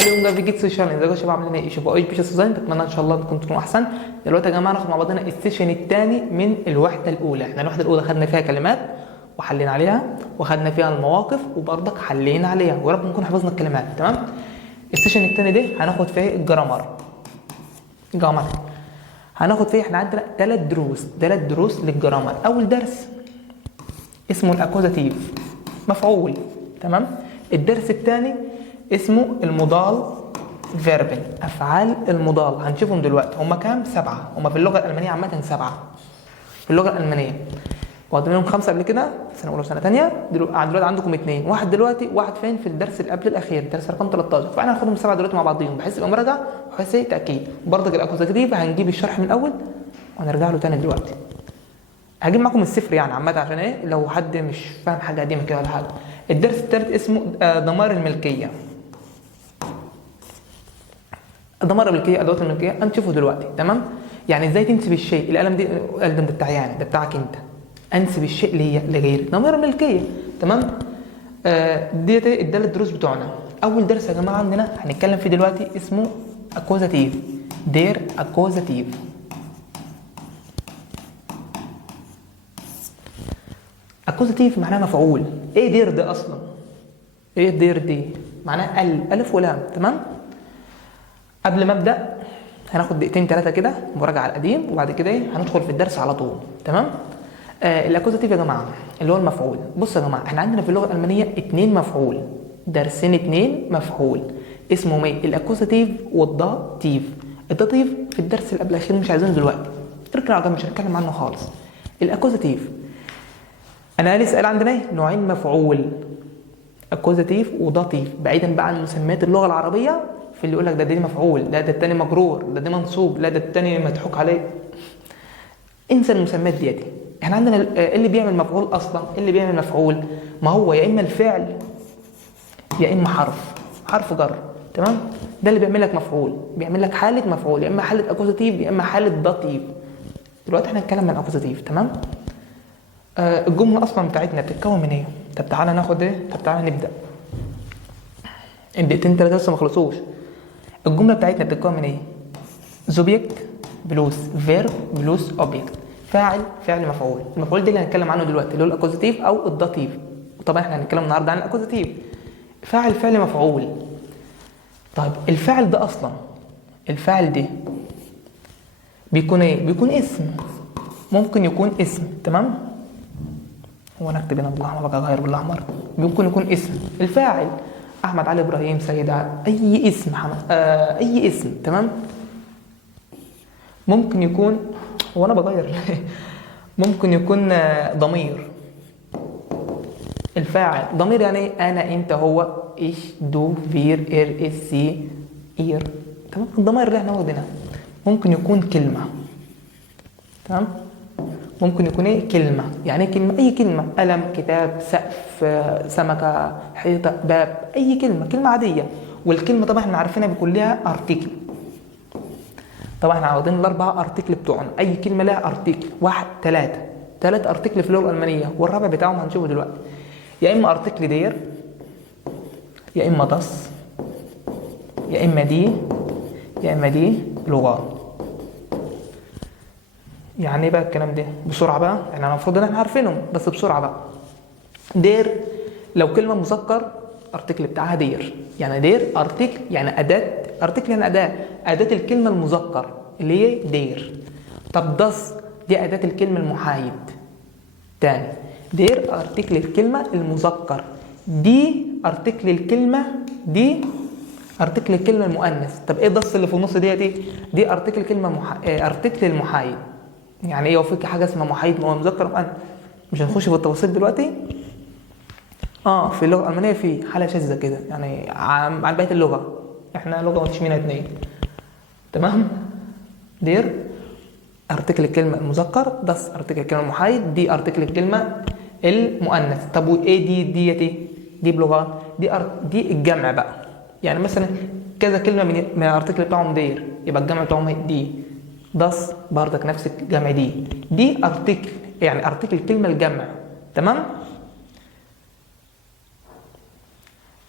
اليوم جاي فيديو سيشن ازيكم يا شباب عاملين ايه؟ شوفوا ايش بيش ديزاين، اتمنى ان شاء الله انكم تكونوا احسن. دلوقتي يا جماعه ناخد مع بعضنا السيشن الثاني من الوحده الاولى. احنا الوحده الاولى خدنا فيها كلمات وحلينا عليها، وخدنا فيها المواقف وبرضك حلينا عليها، ويا رب نكون حفظنا الكلمات. تمام. السيشن الثاني ده هناخد فيه الجرامر. هناخد فيه، احنا عندنا ثلاث دروس للجرامر. اول درس اسمه الاكوزاتيف، مفعول. تمام. الدرس الثاني اسمه المضال، فيربن، افعال المضال. هنشوفهم دلوقتي. هم كام؟ 7. هم في اللغه الالمانيه عامه 7 في اللغه الالمانيه. واخدين منهم 5 قبل كده، سنه اولى وسنه ثانيه. دلوقتي عندكم 2، واحد دلوقتي، واحد فين؟ في الدرس اللي قبل الاخير، درس رقم 13. فاحنا هناخدهم 7 دلوقتي مع بعضيهم، بحيث يبقى مراجعه وبحيث تاكيد. برضك الاكوزاتيف هنجيب الشرح من الاول ونرجع له ثاني دلوقتي. هجيب معاكم الصفر يعني عامه، عشان ايه؟ لو حد مش فاهم حاجه قديمه كده ولا حاجه. الدرس الثالث اسمه ضمائر الملكيه. ضمائر الملكيه، ادوات الملكيه، هنشوفه دلوقتي. تمام. يعني ازاي تنسب الشيء. القلم ده بتاعي يعني، ده بتاعك انت. انسب الشيء لغيري، ضمائر الملكيه. تمام. ديت الثلاث دروس بتوعنا. اول درس يا جماعه عندنا هنتكلم فيه دلوقتي اسمه اكوزاتيف. دير اكوزاتيف. اكوزاتيف معناه مفعول. ايه دير ده اصلا؟ ايه دير دي؟ معناه الف ولام. تمام. قبل ما ابدا هناخد دقيقتين 3 كده مراجعه على القديم، وبعد كده هندخل في الدرس على طول. تمام. الاكوزاتيف يا جماعه اللي هو المفعول. بصوا يا جماعه، احنا عندنا في اللغه الالمانيه 2 مفعول، درسين 2 مفعول اسمهم ايه؟ الاكوزاتيف والداتيف. الداتيف في الدرس اللي قبل الاخير مش عايزينه دلوقتي، اركنوا على جنب، مش هنتكلم عنه خالص. الاكوزاتيف انا لسه قايل عندنا ايه؟ نوعين مفعول، اكوزاتيف وداتيف. بعيدا بقى عن مسميات اللغه العربيه، في اللي يقول لك ده مفعول، ده التاني مجرور، ده منصوب، لا ده التاني مضحوك عليه. انسى المسميات ديتي. احنا عندنا اللي بيعمل مفعول اصلا، اللي بيعمل مفعول ما هو يا اما الفعل يا اما حرف جر. تمام. ده اللي بيعمل لك مفعول، بيعمل لك حاله مفعول، يا اما حاله اكوزاتيف يا اما حاله داتيف. دلوقتي احنا هنتكلم عن الاكوزاتيف. تمام. الجمله اصلا بتاعتنا بتتكون من ايه؟ طب تعالى ناخد ايه؟ طب تعالى نبدا. الدقيقتين 3 لسه ما خلصوش. الجمله بتاعتنا بتتكون من ايه؟ سوبجكت بلوس فيرب بلوس اوبجكت. فاعل، فعل، مفعول. المفعول ده اللي هنتكلم عنه دلوقتي، اللي هو الاكوزاتيف او الداتيف. وطبعا احنا هنتكلم النهارده عن الاكوزاتيف. فاعل، فعل، مفعول. طيب الفاعل ده اصلا، الفاعل ده بيكون ايه؟ بيكون اسم. ممكن يكون اسم. تمام. هو انا اكتب هنا بالاحمر بقى، اغير بالاحمر. ممكن يكون اسم الفاعل، احمد، علي، ابراهيم، سيد، اي اسم، اي اسم. تمام. ممكن يكون، هو انا بغير ممكن يكون ضمير. الفاعل ضمير يعني انا، انت، هو، ايش، دو، فير، ار، اس، سي، اير. تمام. الضمائر اللي احنا واخدينها. ممكن يكون كلمه. تمام. ممكن يكون ايه؟ كلمه. يعني ايه كلمه؟ اي كلمه، قلم، كتاب، سقف، سمكه، حيطه، باب، اي كلمه عاديه. والكلمه طبعا احنا عارفينها بيكون لها ارتيكل. طبعا احنا عاوزين ال4 ارتيكل بتوعنا. اي كلمه لها ارتيكل، 1 3 ارتيكل في اللغه الالمانيه، والرابع بتاعهم هنشوفه دلوقتي. يا اما ارتيكل دير، يا اما داس، يا اما دي، يا اما دي لغه. يعني ايه بقى الكلام ده؟ بسرعه بقى، احنا المفروض ان احنا عارفينهم، بس بسرعه بقى. دير لو كلمه مذكر، ارتيكل بتاعها دير. يعني دير ارتيكل، يعني اداه. ارتيكل يعني اداه الكلمه المذكر اللي هي دير. طب داس دي اداه الكلمه المحايد. تاني، دير ارتيكل الكلمه المذكر، دي ارتيكل الكلمه، دي ارتيكل الكلمه المؤنث. طب ايه داس اللي في النص دي ارتيكل كلمه ارتيكل المحايد. يعني ايه؟ وفيك حاجه اسمها محايد مذكر ومؤنث، مش هنخش في التفاصيل دلوقتي. في اللغه الالمانيه في حاله شاذه كده، يعني عن بقيه اللغه. احنا لغه مفيش منها 2. تمام. دير ارتكل الكلمه المذكر، داس ارتكل الكلمه المحايد، دي ارتكل الكلمه المؤنث. طب وايه دي بلغه، دي الجمع بقى. يعني مثلا كذا كلمه من الارتكل بتاعهم دير، يبقى الجمع بتاعهم دي. داس بردك نفس الجمع، دي ارتكل، يعني ارتكل الكلمه الجمع. تمام.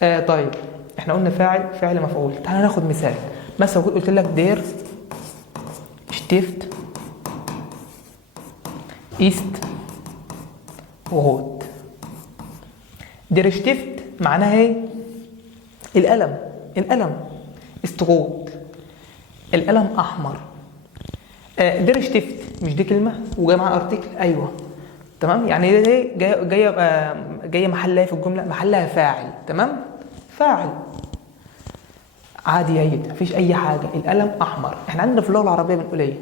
طيب احنا قلنا فعل مفعول. تعالى ناخد مثال. مثلا قلت لك دير شتيفت ايست وهوت. دير شتيفت معناها ايه؟ القلم. استغوت القلم احمر. دير شتيفت مش دي كلمه وجايه معاها ارتكل؟ ايوه تمام. يعني دي جايه محلها في الجمله، محلها فاعل. تمام، فاعل عادي جيد، مفيش اي حاجه. القلم احمر. احنا عندنا في اللغه العربيه بنقول ايه؟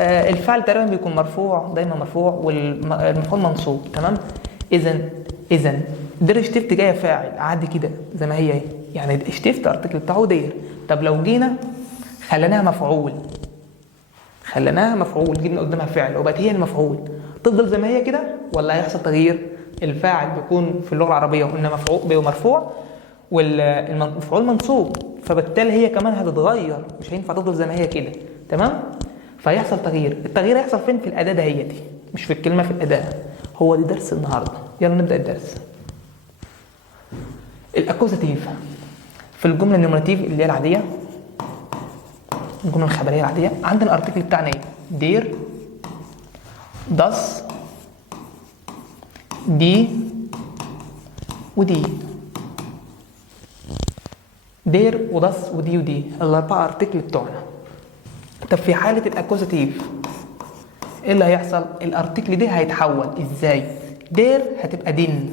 الفعل تقريبا بيكون مرفوع، دايما مرفوع، والمفعول منصوب. تمام. اذا دير شتيفت جايه فاعل عادي كده زي ما هي. يعني شتيفت ارتكل بتاعه دير. طب لو جينا خليناها مفعول، جبنا قدامها فعل وبقت هي المفعول، تفضل زي ما هي كده ولا هيحصل تغيير؟ الفاعل بيكون في اللغه العربيه قلنا مفعول بيبقى مرفوع والمفعول منصوب، فبالتالي هي كمان هتتغير، مش هينفع تفضل زي ما هي كده. تمام. فيحصل تغيير. التغيير هيحصل فين؟ في الاداه دهيتي، مش في الكلمه، في الاداه. هو ده درس النهارده. يلا نبدا الدرس. الاكوزاتيف في الجمله النوميناتيف اللي هي العاديه، الجمله الخبريه العاديه، عندنا الارتكل بتاعنا ايه؟ دير، داس، دي ودي. دير وداس ودي ودي، الاربعه ارتكل بتوعنا. طب في حاله الاكوزاتيف ايه اللي هيحصل؟ الارتكل دي هيتحول ازاي؟ دير هتبقى دن،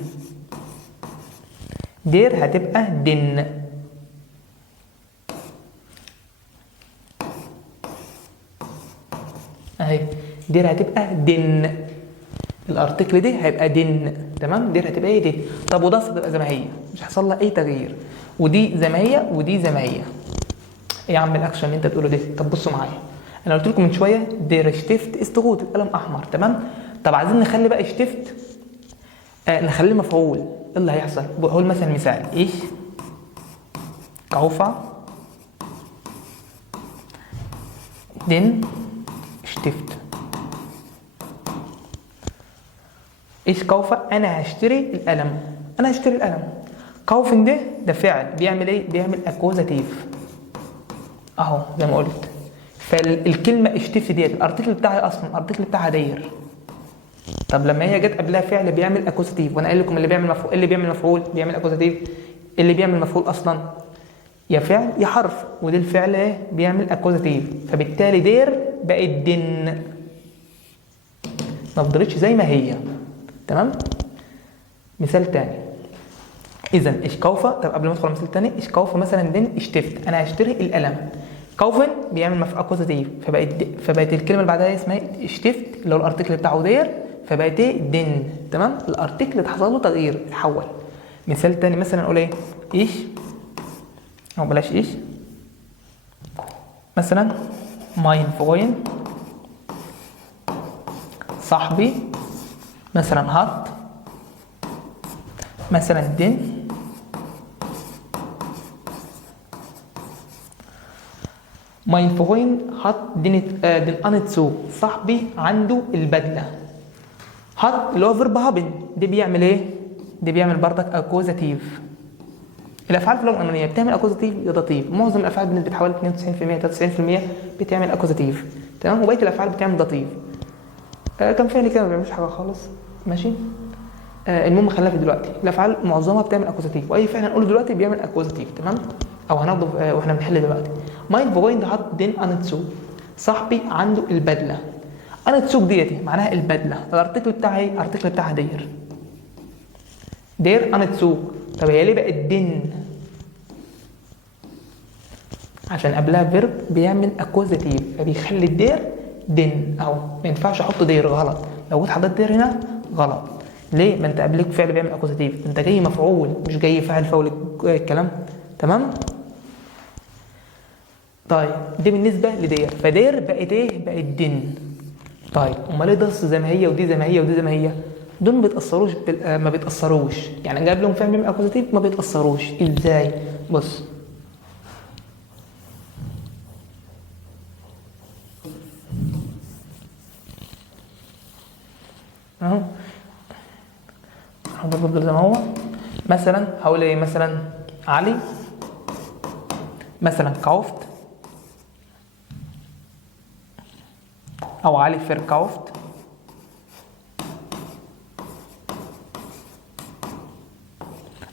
دير هتبقى دن. اهي دير هتبقى دن، الارتكل دي هيبقى دن. تمام. دير هتبقى ايه؟ دي. طب وداس هتبقى زي ما هي، مش هيحصل لها اي تغيير. ودي زي ما هي ودي زي ما هي. ايه يا عم الاكشن اللي انت بتقوله ده؟ طب بصوا معايا، انا قلت لكم من شويه دير شتيفت استغوت القلم احمر. تمام. طب عايزين نخلي بقى شتيفت نخليه مفعول. ايه اللي هيحصل؟ بقول مثلا مثال ايش كوفا دين شتيفت. ايش كوفا؟ انا هشتري القلم، انا هشتري القلم. كوفن ده فعل بيعمل ايه؟ بيعمل اكوزاتيف اهو زي ما قلت. فالكلمه اشتيفت ديت الارتكل بتاعها اصلا الارتكل بتاعها داير. طب لما هي جت قبلها فعل بيعمل اكوزاتيف، وانا قايل لكم اللي بيعمل مفعول، اللي بيعمل مفعول بيعمل اكوزاتيف. اللي بيعمل مفعول اصلا يا فعل يا حرف، وده الفعل ايه؟ بيعمل اكوزاتيف. فبالتالي دير بقت دن، ما فضلتش زي ما هي. تمام. مثال تاني. اذا ايش كوفا. طب قبل ما ادخل مثال تاني، ايش كوفا مثلا دن اشتفت، انا هشتري القلم. كوفن بيعمل مفعول اكوزاتيف، فبقت الكلمه اللي بعدها اسمها اشتفت اللي هو الارتكل بتاعه دير، فبقت ايه؟ دن. تمام. الارتكل حصل له تغيير، اتحول. مثال تاني مثلا نقول ايه؟ ايش او بلاش ايش، مثلا ماين فوين صاحبي، مثلا هات، مثلا دن ماين فوين هات دن انتسو، صاحبي عنده البدله. هات اللي هو فيرب هابن، ده بيعمل ايه؟ ده بيعمل بردك اكوزاتيف. الافعال في اللغه الالمانيه بتعمل اكوزاتيف يا داتيف. معظم الافعال بنسبه حوالي 92% 93% بتعمل اكوزاتيف. تمام. وبقيه الافعال بتعمل داتيف. كم فعل كده ما بيعملش حاجه خالص. ماشي. المهم خلينا في دلوقتي الافعال معظمها بتعمل اكوزاتيف، واي فعل هنقوله دلوقتي بيعمل اكوزاتيف. تمام. او هناخده واحنا بنحل دلوقتي. ماين فويند هات دين انتسو، صاحبي عنده البدله. انتسوك ديتي معناها البدله. الارتكل بتاعها ايه؟ الارتكل بتاعها دير، دير انتسوك. طب هي ليه بقت دين؟ عشان قبلها فيرب بيعمل اكوزاتيف، فبيخلي الدير دين. او ما ينفعش احط دير، غلط. لو جيت حطيت دير هنا غلط. ليه؟ ما انت قبلك فعل بيعمل اكوزاتيف، انت جاي مفعول مش جاي فاعل فاول الكلام. تمام. طيب دي بالنسبه لدير. فدير بقت ايه؟ بقت دين. طيب امال ليه دص زي ما هي ودي زي ما هي ودي زي ما هي؟ دول ما بيتاثروش ما بيتاثروش. يعني جايب لهم فعل بيعمل اكوزاتيف ما بيتاثروش. ازاي؟ بص اهو، هفضل زي ما هو. مثلا هقول ايه؟ مثلا علي مثلا kauft او علي verkauft.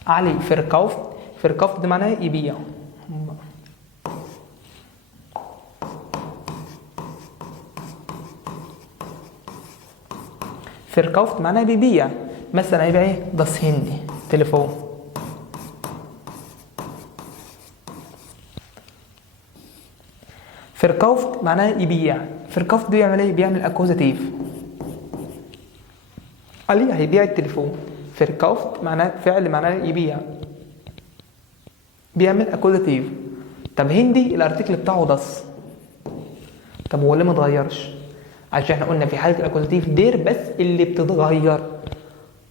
علي verkauft ده معناه يبيع. verkauft معناه بيبيع. مثلا يبيع ايه؟ das Handy تليفون. verkauft معناه يبيع. verkauft ده يعمل ايه؟ بيعمل اكوزاتيف. علي هيبيع التليفون. verkauft معناه فعل معناه يبيع، بيعمل اكوزاتيف. طب هندي الارتيكل بتاعه داس. طب هو ليه ما اتغيرش؟ عشان احنا قلنا في حاله الاكوزاتيف دير بس اللي بتتغير.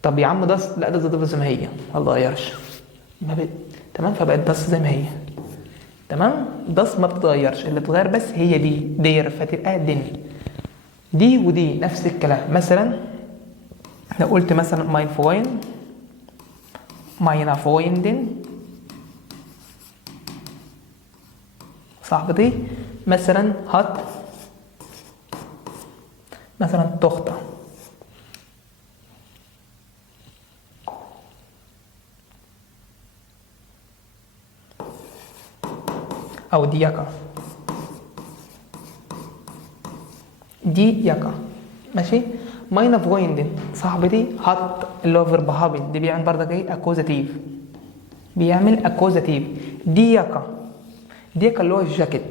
طب يا عم داس، لا ده ضد زي ما هي ما اتغيرش. تمام، فبقت داس زي ما هي. تمام، داس ما بتتغيرش، اللي بتتغير بس هي دي دير، فتبقى دين. دي ودي نفس الكلام. مثلا لو قلت مثلا ماين فوين، ماينا فويندين صاحبتي. مثلا هات مثلا تخته. او دياكا. دياكا ماشي. ماينا فويندن صاحبتي هات اللي هو فيرب هابن، دي بيعمل برضك ايه؟ اكوزاتيف، بيعمل اكوزاتيف. دياكا اللي هو الجاكيت،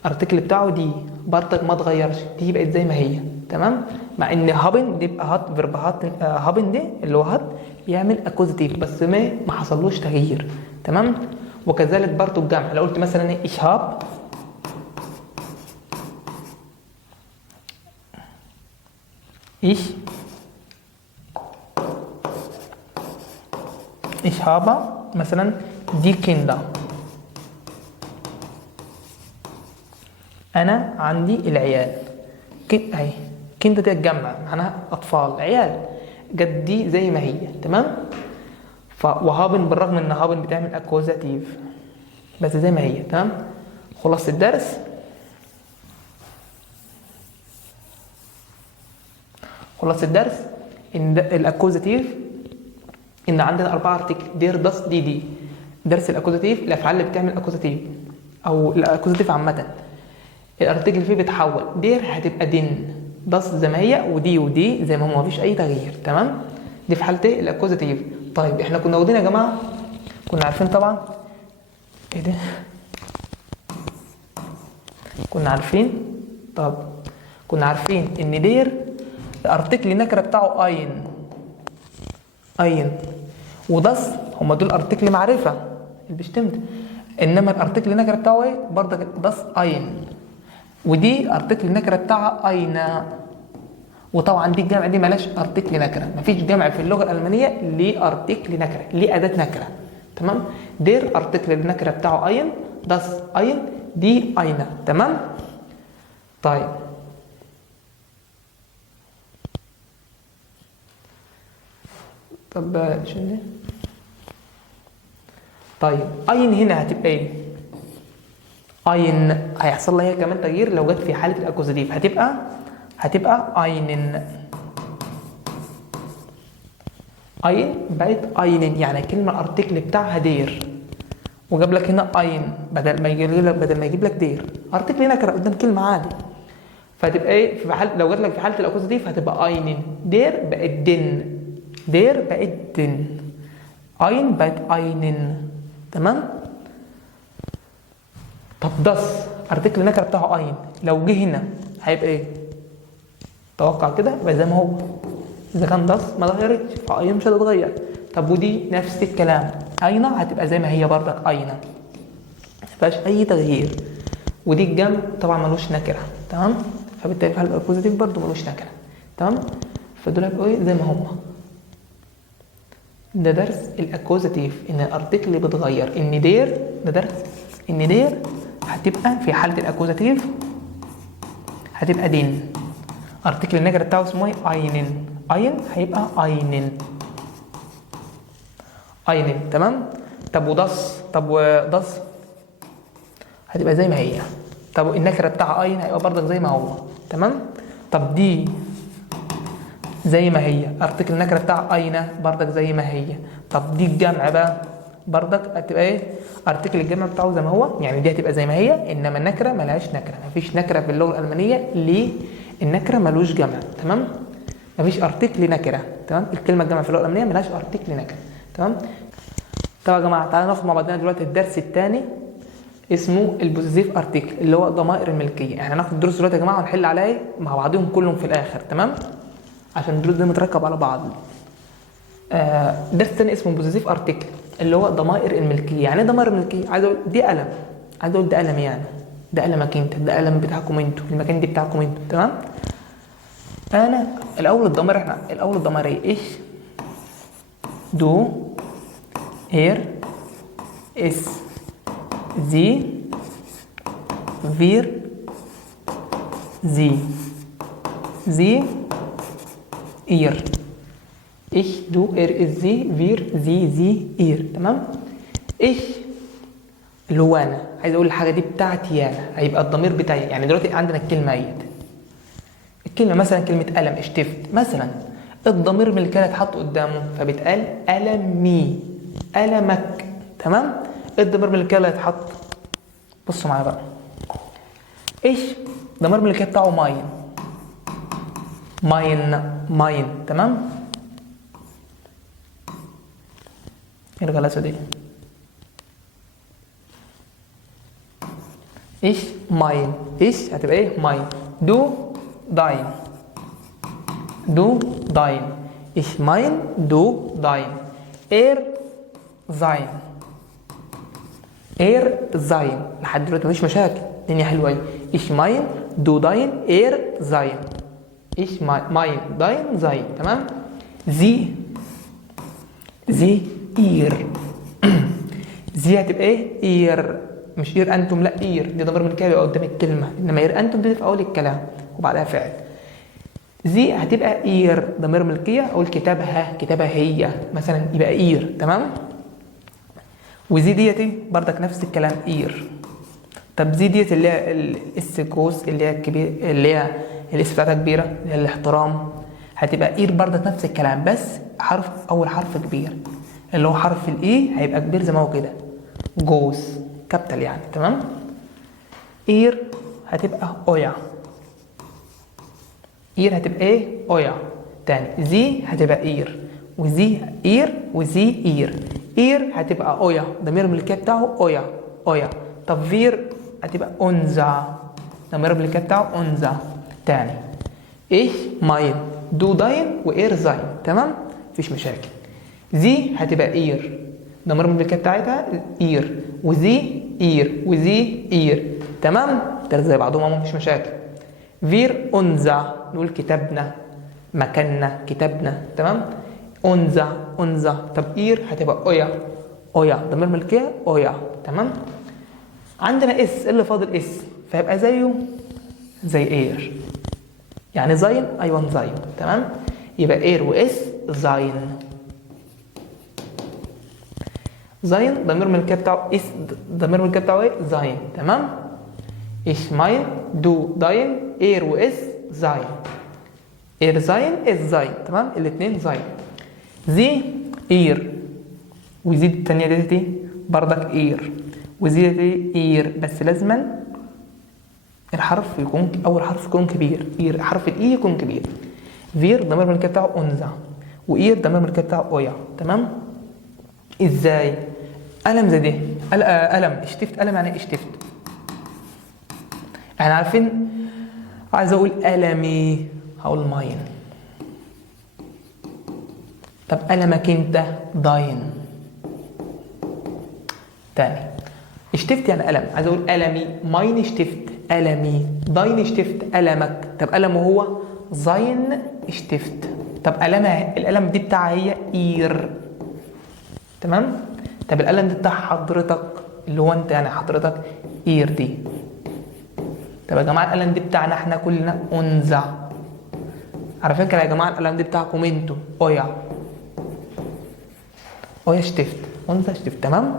الارتكل بتاعه دي برضك ما اتغيرش، دي بقت زي ما هي. تمام، مع ان هابن دي بقى هات فيرب هات، هابن دي اللي هو هات بيعمل اكوزاتيف بس ما حصلوش تغيير. تمام. وكذلك برضو الجمع، لو قلت مثلا ايه؟ اشهاب، اشهابا مثلا دي كندا. انا عندي العيال. اهي كندا دي الجمع معناها اطفال عيال، جت دي زي ما هي. تمام. وهابن بالرغم ان هابن بتعمل اكوزاتيف بس زي ما هي. تمام. خلاص الدرس. ان الاكوزاتيف ان عندنا 4 ارتكل دير داس دي. درس الاكوزاتيف الافعال اللي بتعمل اكوزاتيف او الاكوزاتيف عامه، الارتكل فيه بيتحول. دير هتبقى دين، داس زي ما هي، ودي زي ما هو، مفيش اي تغيير. تمام. دي في حالة الاكوزاتيف. طيب احنا كنا واخدين يا جماعه، كنا عارفين طبعا ايه ده، كنا عارفين ان دير الارتكل النكره بتاعه اين وداس، هما دول ارتكل معرفه اللي بيشتمت. انما الارتكل النكره بتاعه ايه؟ برضه داس اين، ودي ارتكل النكره بتاعها اين. وطبعا دي الجمع دي ملاش ارتكل نكره، مفيش جمع في اللغه الالمانيه ليه ارتكل نكره، ليه اداه نكره. تمام. دير ارتكل النكره بتاعه اين، داس اين، دي اين. تمام. طيب شنو؟ طيب اين هنا هتبقى ايه؟ اين هيحصل لها كمان تغيير لو جت في حاله الاكوزاتيف، هتبقى اينن. اين بقت اينن، يعني الكلمه الارتكل بتاعها دير، وجاب لك هنا اين بدل ما يجيب لك دير، ارتكل نكره قدام كلمه عادي. فتبقى ايه في حاله لو جات لك في حاله الاكوزاتيف هتبقى اينن. دير بقت دن، اين بقت اينن. تمام. طب داس ارتكل النكره بتاعه اين، لو جه هنا هيبقى ايه؟ توقع كده، يبقى زي ما هو. اذا كان داس ما اتغيرتش فاين مش هتتغير. طب ودي نفس الكلام، اين هتبقى زي ما هي برضك اين، ما فيهاش اي تغيير. ودي الجمع طبعا ملوش نكره. تمام. فبالتالي فعل البوزيتيف برضه ملوش نكره. تمام. فدول هيبقوا ايه؟ زي ما هم. ده درس الاكوزاتيف، ان الارتكل اللي بتغير. ان دير ده درس ان دير هتبقى في حاله الاكوزاتيف هتبقى دين، ارتكل النكره بتاعه اسمه ايه؟ اينن. اين هيبقى اينن. تمام. طب وداس هتبقى زي ما هي. طب النكره بتاع اين هيبقى برضك زي ما هو، تمام. طب دي زي ما هي، ارتكل النكره بتاع اين برضك زي ما هي. طب دي الجمع بقى برضك هتبقى ايه؟ ارتكل الجمع بتاعه زي ما هو، يعني دي هتبقى زي ما هي، انما النكره ملهاش نكره. مفيش نكره في اللغه الالمانيه ليه؟ النكره ملوش جمع، تمام. مفيش ارتكل نكره، تمام. الكلمه الجمع في اللغه الالمانيه ملهاش ارتكل نكره، تمام. طب يا جماعه تعالوا ناخد مع بعضنا دلوقتي الدرس الثاني اسمه البوزيتيف ارتكل اللي هو ضمائر الملكيه. يعني هناخد الدروس دلوقتي يا جماعه ونحل عليها إيه؟ مع بعضهم كلهم في الاخر، تمام، عشان الدروس دي متركب على بعض. درس تاني اسمه بوزيتيف ارتكل اللي هو ضمائر الملكيه. يعني ايه ضمائر الملكيه؟ عايز اقول دي قلم، عايز اقول ده قلم، يعني ده قلمك انت، ده قلم بتاعكم انتوا، المكان دي بتاعكم انتوا، تمام. انا الاول الضمائر، احنا الاول الضمائر ايه؟ ايش، دو، اير، اس، زي، فير، زي، زي، اير. ich, du, er, es, sie, wir, sie, sie, ihr، تمام. ich اللي هو انا، عايز اقول الحاجه دي بتاعتي انا، هيبقى الضمير بتاعي. يعني دلوقتي عندنا الكلمه اهيت، الكلمه مثلا كلمه قلم اشتفت مثلا، الضمير من اللي كان اتحط قدامه فبيتقال قلمي، قلمك، تمام. الضمير من اللي كان اتحط، بصوا معايا بقى، ايش ضمير من اللي كان بتاعه ماين، ماين، ماين، تمام. ايه الغلاسه دي؟ ايش ماين، ايش هتبقى ايه؟ ماين. دو داين، دو داين، ايش ماين، دو داين. اير زاين، اير زاين. لحد دلوقتي مفيش مشاكل، الدنيا حلوه اهي. ايش ماين، دو داين، اير زاين. ايش ماين، داين، زاين، تمام. زي، زي، اير. زي هتبقى ايه؟ اير، مش اير انتم، لا اير دي ضمير ملكي بيبقى قدام الكلمه، انما اير انتم دي في اول الكلام وبعدها فعل. زي هتبقى اير ضمير ملكيه، اقول كتابها، كتابها هي مثلا، يبقى اير، تمام. وزي ديتي بردك نفس الكلام، اير. طب زي ديت اللي هي الاس كوس، اللي هي الكبير، اللي هي الاس بتاعتها كبيره، اللي هي الاحترام، هتبقى اير بردك نفس الكلام، بس حرف اول حرف كبير اللي هو حرف الاي هيبقى كبير زي ما هو كده، جوز كابيتال يعني، تمام. اير هتبقى اويا، اير هتبقى ايه؟ اويا. تاني زي هتبقى اير، وزي اير، وزي اير. اير هتبقى اويا، ضمير الملكيه بتاعه اويا، اويا. طب فير هتبقى اونزا، ضمير الملكيه بتاعه اونزا. تاني ايش ماين، دو داين، واير زاين، تمام، مفيش مشاكل. زي هتبقى اير، ضمير الملكيه بتاعتها اير، وزي اير، وزي اير، تمام. تلاتة زي بعضهم، مفيش مشاكل. فير اونزا، نقول كتابنا، مكاننا، كتابنا، تمام. اونزا، اونزا. طب اير هتبقى اويا، اويا، ضمير ملكيه اويا، تمام. عندنا اس، اللي فاضل اس، فيبقى زيه زي اير، يعني زاين، ايوه زاين، تمام. يبقى اير واس زاين. زاين ضمير الملكيه بتاعه اس، ضمير الملكيه بتاعه ايه؟ زاين، تمام. ايش ماين، دو داين، اير واس زاين. اير زاين، اس زاين، تمام، الاثنين زاين. زي اير، وزي الثانيه دي بردك اير، وزي دي اير، بس لازما الحرف يكون اول حرف يكون كبير، اير حرف الاي يكون كبير. فير ضمير الملكيه بتاعه اونزا، واير ضمير الملكيه بتاعه اويا، تمام. ازاي؟ قلم زي ده، قلم اشتفت، قلم يعني اشتفت، احنا عارفين. عايز اقول قلمي، هقول ماين. طب قلمك انت، داين. تاني اشتفت يعني قلم، عايز اقول قلمي، ماين اشتفت، قلمي، داين اشتفت، قلمك. طب قلمه هو زاين اشتفت. طب قلمها، القلم دي بتاعها هي اير، تمام. طب القلم دي بتاع حضرتك اللي هو انت يعني حضرتك، اير دي. طب يا جماعه القلم دي بتاعنا احنا كلنا، اونزا. على فكره يا جماعه القلم دي بتاعكم انتوا، اويا، اويا شتفت، اونزا شتفت، تمام.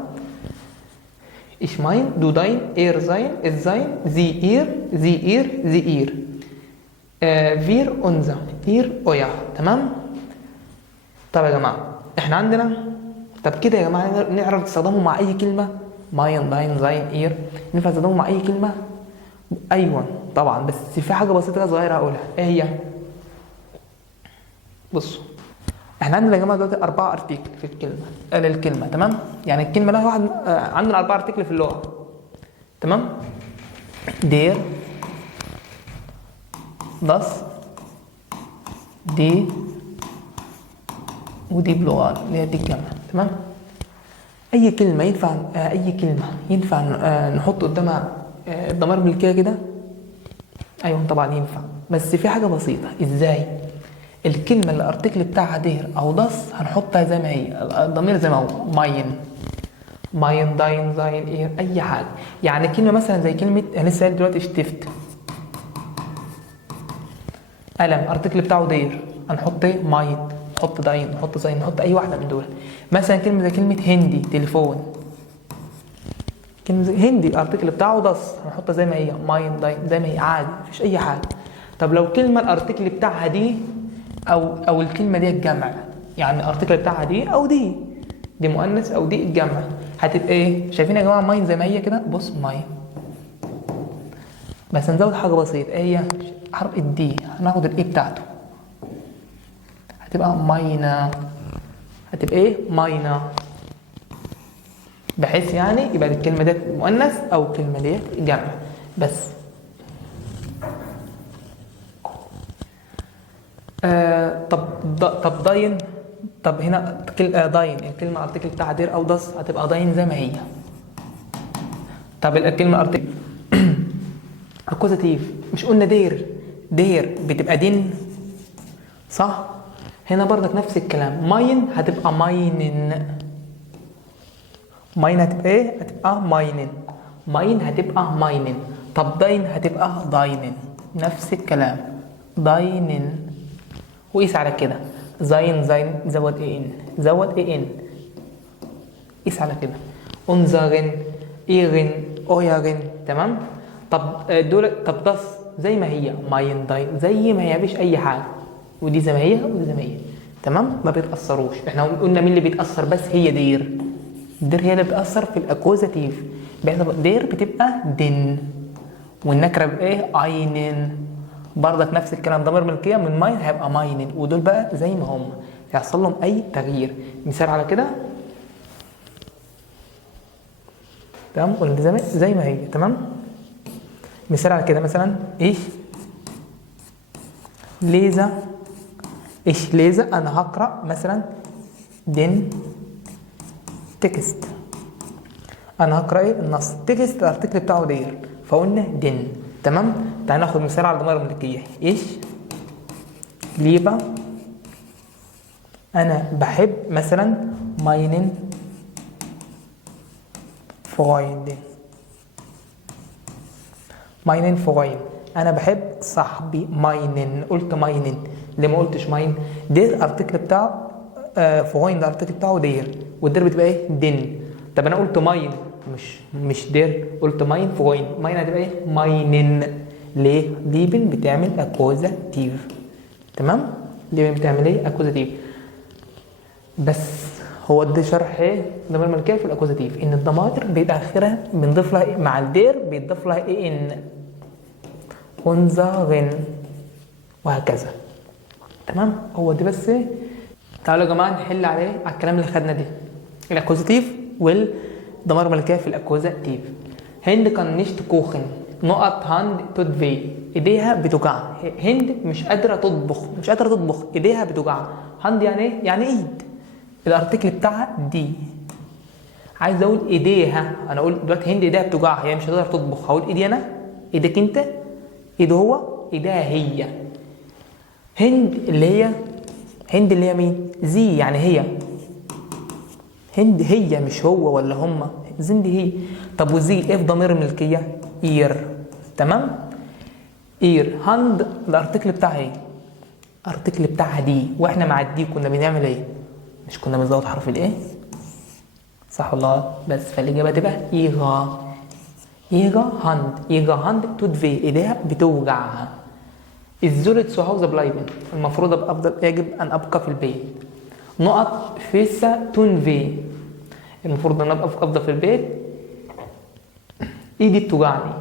ich mein, du dein, er sein, es sein, sie ihr. Wir unser، ihr euer. تمام؟ طب يا جماعة احنا عندنا، طب كده يا جماعة نعرف نستخدمه مع أي كلمة؟ mein dein sein ihr ينفع نستخدمه مع أي كلمة؟ أيوة طبعا، بس في حاجة بسيطة كده صغيرة هقولها، إيه هي؟ بصوا احنا عندنا يا جماعة دلوقتي 4 ارتيكل في الكلمة تمام؟ يعني الكلمة لها واحد، عندنا 4 ارتيكل في اللغة تمام؟ der، das، die، ودي بلغال اللي هي دي الجمع تمام؟ أي كلمة ينفع نحط قدامها الضمائر الملكية كده؟ أيوة طبعا ينفع، بس في حاجة بسيطة. إزاي؟ الكلمة اللي الارتكل بتاعها دير أو داس هنحطها زي ما هي، الضمير زي ما هو، ماين داين زاين إير، أي حاجة. يعني كلمة مثلا زي كلمة أنا لسه قايل دلوقتي شتفت، قلم ارتكل بتاعه دير، هنحط ايه؟ ماين، نحط داين، نحط زاين، نحط أي واحدة من دول. مثلا كلمة زي كلمة هندي تليفون، كلمة زي هندي الارتكل بتاعه داس، هنحطها زي ما هي، ماين داين زي ما هي عادي، مفيش أي حاجة. طب لو كلمة الارتكل بتاعها دي أو الكلمة دي الجمع، يعني الارتكل بتاعها دي أو دي مؤنث أو دي الجمع، هتبقى إيه؟ شايفين يا جماعة ماين زي ما هي كده؟ بص ماين، بس نزود حاجة بسيطة، إيه هي؟ حرف الدي، هناخد الإيه بتاعته، هتبقى ماينا، هتبقى إيه؟ ماينا، بحيث يعني يبقى الكلمة دي مؤنث أو الكلمة دي جمع بس. طب داين، طب هنا داين الكلمة الارتكل بتاعها دير أو داس، هتبقى داين زي ما هي. طب الكلمة الارتكل اكوزاتيف، مش قلنا دير بتبقى دين صح؟ هنا برضك نفس الكلام، ماين هتبقى ماينن، ماين هتبقى ايه؟ هتبقى ماينن، ماين هتبقى ماينن. طب داين هتبقى داينن، نفس الكلام داينن. وقيس على كده، زين زود ايه ان، قيس على كده، انزرن ايرن اويرن تمام؟ طب دول، طب داس زي ما هي، ماين داين زي ما هي، مفيش اي حاجه، ودي زي ما هي ودي زي ما هي تمام؟ ما بيتاثروش. احنا قلنا مين اللي بيتاثر بس؟ هي دير هي اللي بتاثر في الاكوزاتيف، دير بتبقى دن، والنكره بايه؟ اينن. برضك نفس الكلام، ضمير ملكيه من ماين هيبقى ماينن، ودول بقى زي ما هم، هيحصل لهم اي تغيير. مثال على كده تمام؟ قلنا زي ما هي تمام؟ مثال على كده مثلا ich lese انا هقرا مثلا den text، انا هقرا ايه؟ النص. تكست الارتكل بتاعه دير، فقلنا دن تمام؟ تعال ناخد مثال على الضمائر الملكيه. ich liebe انا بحب مثلا meinen Freund، انا بحب صاحبي. ماينن، قلت ماينن ليه ما قلتش ماين؟ دير الارتكل بتاعه فوين، الارتكل بتاعه دير، والدير بتبقى ايه؟ دن. طب انا قلت ماين مش دير، قلت ماين فوين، ماين هتبقى ايه؟ ماينن. ليه؟ ليبن بتعمل اكوزاتيف تمام؟ ليبن بتعمل ايه؟ اكوزاتيف. بس هو ده شرح ايه؟ ضمير ملكيه في الاكوزاتيف، ان الضمائر بيبقى اخرها بنضيف لها مع الدير بيتضاف لها ايه؟ ان انزاغن وهكذا تمام؟ هو دي بس. تعالوا يا جماعه نحل عليه على الكلام اللي خدنا دي، الاكوزاتيف والضمائر الملكيه في الاكوزاتيف. هند كان نشت كوخن نقط هاند تدفي، ايديها بتوجعها. هند مش قادره تطبخ، ايديها بتوجعها. هاند يعني ايه؟ يعني ايد، الارتكل بتاعها دي. عايز اقول ايديها، انا اقول دلوقتي هند ايديها بتوجعها، هي مش قادره تطبخ، هقول ايدي انا، ايدك انت، ايده هو، ايديها هي. هند اللي هي مين؟ زي، يعني هي. هند هي مش هو ولا هما، زند هي. طب وزي ايه في ضمير الملكيه؟ اير تمام؟ اير. هاند الارتكل بتاعها ايه؟ الارتكل بتاعها دي، واحنا مع الدي كنا بنعمل ايه؟ مش كنا بنزود حرف الايه؟ صح ولا غلط؟ بس فالاجابه تبقى ايغا. ايغا هاند تود في، ايديها بتوجعها. الزولت سو هاوز بلايبن، المفروض يجب ان ابقى في البيت. نقط فيسا تون في، المفروض ان ابقى افضل في البيت. ايدي بتوجعني،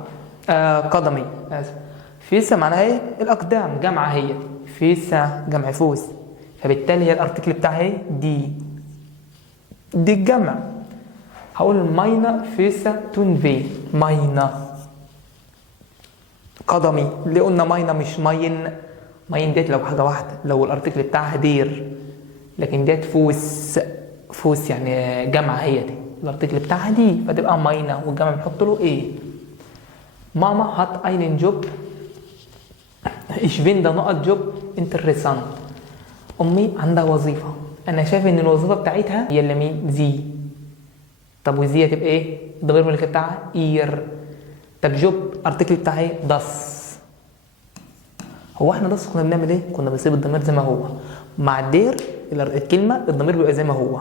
قدمي اسف. فيسا معناها ايه؟ الاقدام، جمعها هي فيسا جمع فوس، فبالتالي هي الارتكل بتاعها ايه؟ دي الجمع. هقول ماينا فيسا تون في، ماينا قدمي. ليه قلنا ماينا مش ماين؟ ماين ديت لو حاجه واحده، لو الارتكل بتاعها دير، لكن ديت فوس يعني جمع هي دي، الارتكل بتاعها دي، فتبقى ماينا والجمع بنحط له ايه. ماما هات اينن جوب، ايش فين ده نقط جوب انتريسانت. امي عندها وظيفه، انا شايف ان الوظيفه بتاعتها هي اللي مين؟ زي. طب وزي هتبقى ايه؟ الضمير الملكي بتاعها اير. طب جوب ارتكل بتاعها ايه؟ داس. هو احنا داس كنا بنعمل ايه؟ كنا بنسيب الضمير زي ما هو. مع الدير الكلمه الضمير بيبقى زي ما هو،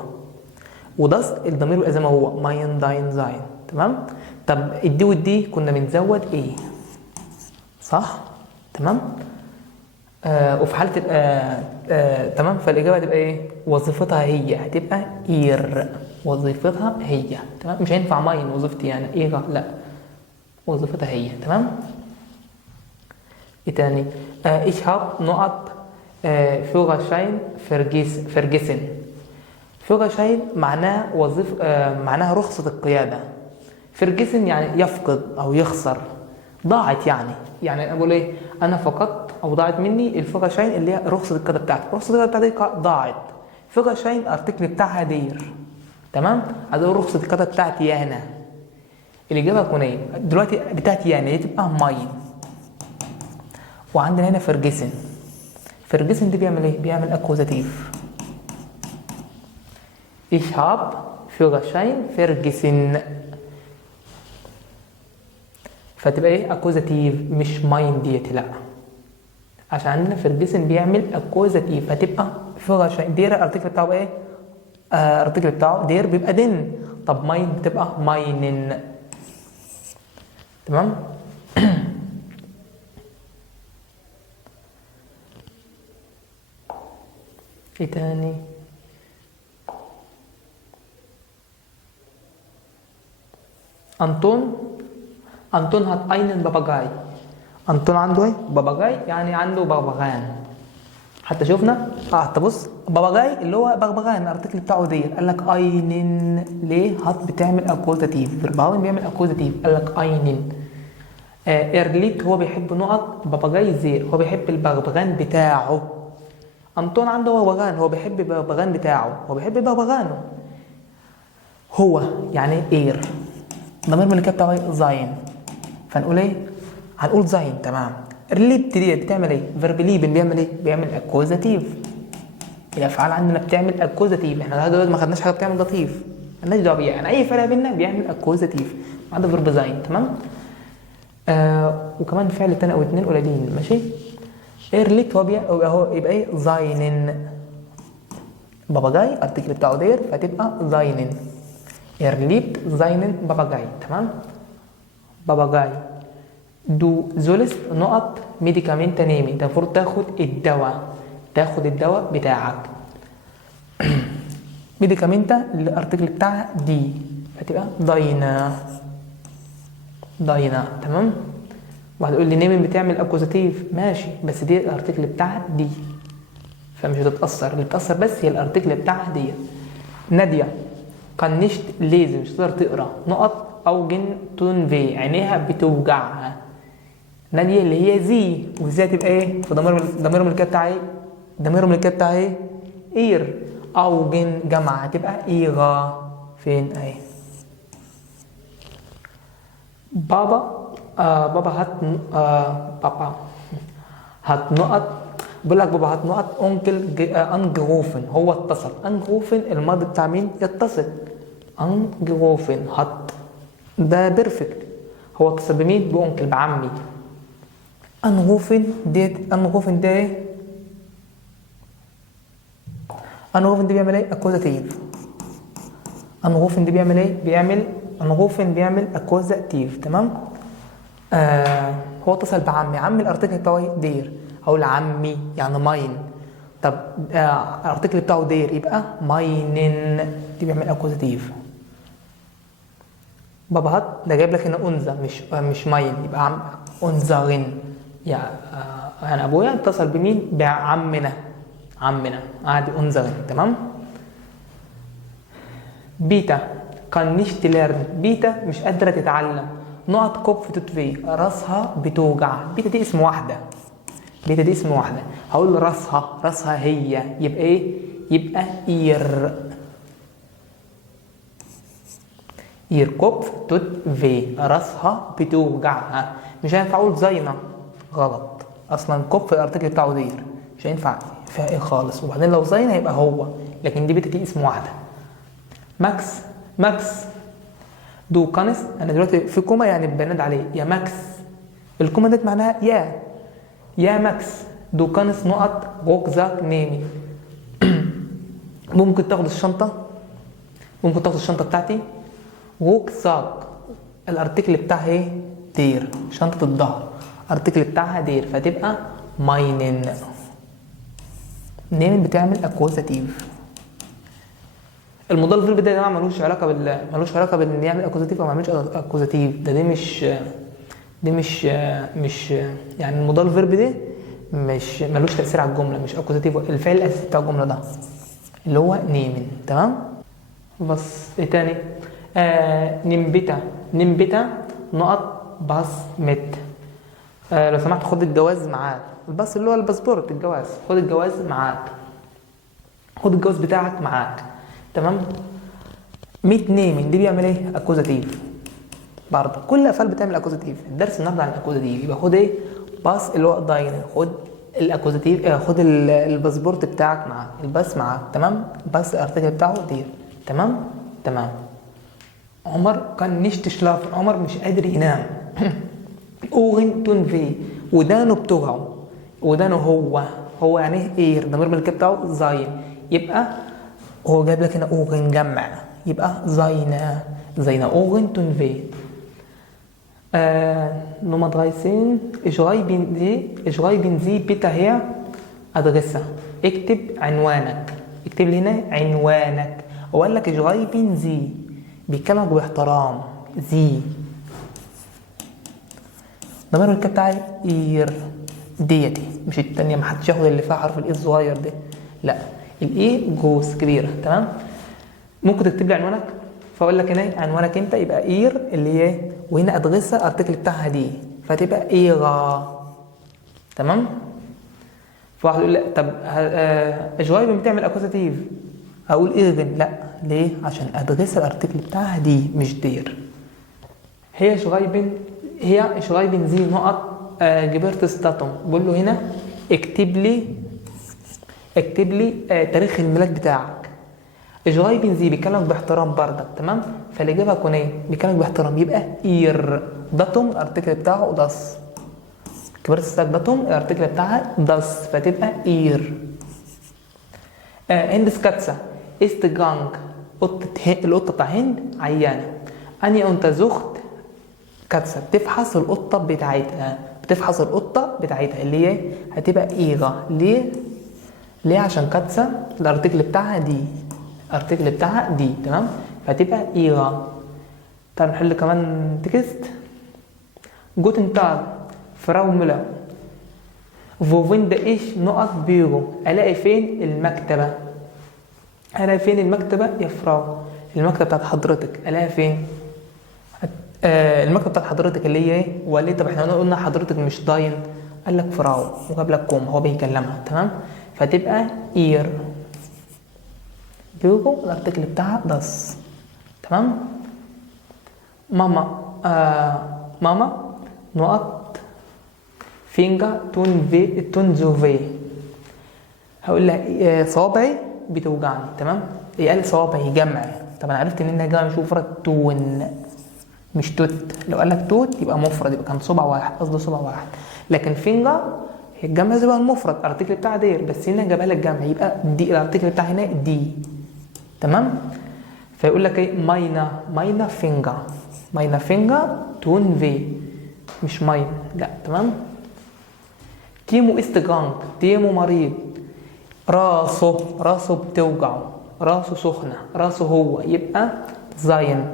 وداس الضمير بيبقى زي ما هو، ماين داين زاين. تمام. طب الدي والدي كنا بنزود ايه؟ صح؟ تمام. وفي حاله تمام، فالاجابه هتبقى ايه؟ وظيفتها هي، هتبقى اير، وظيفتها هي. تمام. مش هينفع ماين وظيفتي يعني ايه، لا، وظيفتها هي. تمام. ايه تاني؟ ich hab نقط Führerschein vergessen. Führerschein معناه معناها رخصة القيادة. vergessen يعني يفقد أو يخسر، ضاعت يعني أقول إيه؟ أنا فقدت أو ضاعت مني الفيرشاين اللي هي رخصة القيادة بتاعتي. رخصة القيادة بتاعتي ضاعت. فيرشاين الارتكل بتاعها دير. تمام. عايز أقول رخصة القيادة بتاعتي أنا. الإجابة هتكون إيه؟ دلوقتي بتاعتي أنا، دي تبقى ماين. وعندنا هنا فرجسن دي بيعمل ايه؟ بيعمل اكوزاتيف. ich hab Führerschein vergessen، فتبقى ايه؟ اكوزاتيف مش ماين ديت، لا، عشان عندنا فرجسن بيعمل اكوزاتيف، هتبقى فيرشاين دير الارتكل بتاعه ايه؟ الارتكل بتاعه دير بيبقى دن. طب ماين بتبقى ماينن. تمام. ايه تاني؟ انطون هات اينن باباجاي. انطون عنده ايه؟ باباجاي، يعني عنده بغبغان. حتى شفنا حتى بص، باباجاي اللي هو بغبغان الارتكل بتاعه دي، قال لك اينن. ليه؟ هات بتعمل اكوزاتيف، فيرباوين بيعمل اكوزاتيف، قال لك اينن. ايرليت هو بيحب نقط باباجاي زير، هو بيحب البغبغان بتاعه. انطون عنده بغبغان، هو بيحب البغبغان بتاعه، هو بيحب بغبغانه. هو يعني اير، ضمير الملكيه بتاعه زاين، فنقول ايه؟ هنقول زاين. تمام. ريليبت ديت بتعمل ايه؟ فيرب ليبن بيعمل ايه؟ بيعمل اكوزاتيف. الافعال عندنا بتعمل اكوزاتيف، احنا لغايه دلوقتي ما خدناش حاجه بتعمل لطيف، مالناش دعوه بيها، يعني اي فرق بيننا بيعمل اكوزاتيف ما عدا فيرب زاين. تمام. وكمان فعل تاني او اتنين قليلين. ماشي. ايرليت هو يبقى ايه؟ زاينن. باباجاي الارتكل بتاعه دير، فتبقى زاينن. ايرليت زاينن باباجاي. تمام. باباجاي. دو زولست نقط ميديكامنت نيمي، انت المفروض تاخد الدواء بتاعك. ميديكامنتا الارتكل بتاعها دي، فتبقى داينا. تمام. واحد يقول لي نيمن بتعمل اكوزاتيف، ماشي، بس دي الارتكل بتاعها دي، فمش هتتاثر، اللي بتاثر بس هي الارتكل بتاعها دي. ناديه كان نشت لازم مش تقدر تقرا نقط او جن تون في، عينيها بتوجعها. ناديه اللي هي زي، وزي هتبقى ايه؟ في ضمير الملكيه بتاعها ايه؟ ضمير الملكيه بتاعها ايه؟ اير. او جن جمع هتبقى ايغا. فين اهي؟ بابا هات نقط، بقول لك بابا هات نقط انكل انجروفن، هو اتصل. انجروفن الماضي بتاع مين؟ يتصل. انجروفن هات ده بيرفكت، هو اتصل بمين؟ بانكل، بعمي. انغوفن ده ايه؟ انغوفن دي بيعمل ايه؟ اكوزاتيف. انغوفن دي بيعمل ايه؟ انغوفن بيعمل اكوزاتيف. تمام. هو اتصل بعمي. عمي الارتكل بتاعه ايه؟ دير. هقول عمي يعني ماين. طب الارتكل بتاعه دير يبقى ماينن، دي بيعمل اكوزاتيف. بابا هات ده جايب لك هنا انزا مش ماين، يبقى انزاغن. يعني ابويا اتصل بمين؟ بعمنا. عادي انزاغن. تمام. بيتا كان نيشت ليرن. بيتا مش قادره تتعلم. نقط كوب في راسها بتوجع. بيتا دي اسم واحده. هقول راسها هي، يبقى ايه؟ يبقى اير كوب توت في راسها بتوجعها. مش هينفع اقول زينه، غلط. اصلا كوب في الارتكل بتاعه دير، مش هينفع فيها ايه خالص. وبعدين لو زينه يبقى هو، لكن دي بيتا دي اسم واحده. ماكس دو كانس. انا دلوقتي في كوما يعني بناد عليه يا ماكس. الكوما ديت معناها يا ماكس دو كانس نقط روكزاك نيمي. ممكن تاخد الشنطه بتاعتي. روكزاك الارتكل بتاعها ايه؟ دير. شنطه الظهر الارتكل بتاعها دير، فتبقى ماينن. نيمن بتعمل اكوزاتيف. المضارع الفيرب ده يا جماعه ملوش علاقه بان يعمل اكوزاتيف او ما يعملش اكوزاتيف. دي مش يعني المضارع الفيرب ده مش ملوش تاثير على الجمله، مش اكوزاتيف. الفعل الاساسي بتاع الجمله ده اللي هو نيمن. تمام. بس ايه تاني؟ نمبتا نقط باص مت. لو سمحت خد الجواز معاك. الباص اللي هو الباسبورت، الجواز. خد الجواز بتاعك معاك. تمام. ميت نيمين دي بيعمل ايه؟ اكوزاتيف. برضه كل الافعال بتعمل اكوزاتيف. الدرس النهارده عن الاكوزاتيف. يبقى خد ايه؟ باص اللي هو داين. خد الاكوزاتيف. خد الباسبورت بتاعك معاك. الباص معاك. تمام. باص الارتكل بتاعه دير. تمام. عمر كان نيشت شلاف. عمر مش قادر ينام. اوغن تون في ودانه بتوجعه. ودانه هو يعني ايه؟ ضمير الملكي بتاعه زاين. يبقى هو جايب لك هنا اوغن جمع، يبقى زينة اوغن تون في. نمرة 13 اشغايبن زي بيتا هي ادرسة. اكتب عنوانك. اكتب لي هنا عنوانك. هو قال لك اشغايبن زي، بيتكلمك باحترام. زي ضمير الملكي بتاعي اير. ديتي مش التانية، محدش ياخد اللي فيها حرف الاي الصغير ده، لا، الاي جوز كبيره. تمام. ممكن تكتب لي عنوانك، فاقول لك هنا عنوانك انت يبقى اير اللي هي، وهنا ادغسه الارتكل بتاعها دي فتبقى ايغا. تمام. فواحد يقول لا طب جوايب بتعمل اكوزاتيف، اقول ايغن. لا، ليه؟ عشان ادغسه الارتكل بتاعها دي مش دير. هي شغايبن زي نقط جبرت ستاتوم. بقول له هنا اكتب لي تاريخ الميلاد بتاعك. اشغايبن زي بيكلمك باحترام بردك. تمام. فالاجابه هتكون ايه؟ بيكلمك باحترام، يبقى اير. داتوم الارتكل بتاعه داس. كبرت ستاتوم داتوم الارتكل بتاعها داس، فتبقى اير. هند سكاتسا است جانج. القطه بتاع هند عيانه. اني انت زخت كاتسا بتفحص القطه بتاعتها اللي هي هتبقى ايغا. ليه؟ عشان كاتسا الارتكل بتاعها دي. تمام. فهتبقى ايغا. تعال نحل كمان تكست. جوتن تاغ فراو ميلر فوفين ده ايش نقط بيرو. الاقي فين المكتبه يا فراو؟ المكتبه بتاعت حضرتك الاقيها فين؟ المكتبه بتاعت حضرتك اللي هي ايه؟ وليه؟ طب احنا قلنا حضرتك مش داين، قال لك فراو وجاب لك كوم، هو بيكلمها. تمام. فتبقى اير. بيرو الارتكل بتاعها داس. تمام. ماما نقط فينجا تونزوفي. هقول لها صوابعي بتوجعني. تمام. قال صوابعي جمع. طب انا عرفت ان انها جمع مش مفرد. تون مش توت. لو قال لك توت يبقى مفرد، يبقى كان صبع واحد، قصده صبع واحد. لكن فينجا الجمع زي المفرد، الارتكل بتاعها دير، بس هنا جابها لك جمع، يبقى دي الارتكل بتاعها هنا دي. تمام. فيقول لك ايه ماينا فينجر تون في، مش ماين، لا تمام. تيمو استجانك، تيمو مريض، راسه بتوجعه، راسه سخنة، راسه هو، يبقى زاين.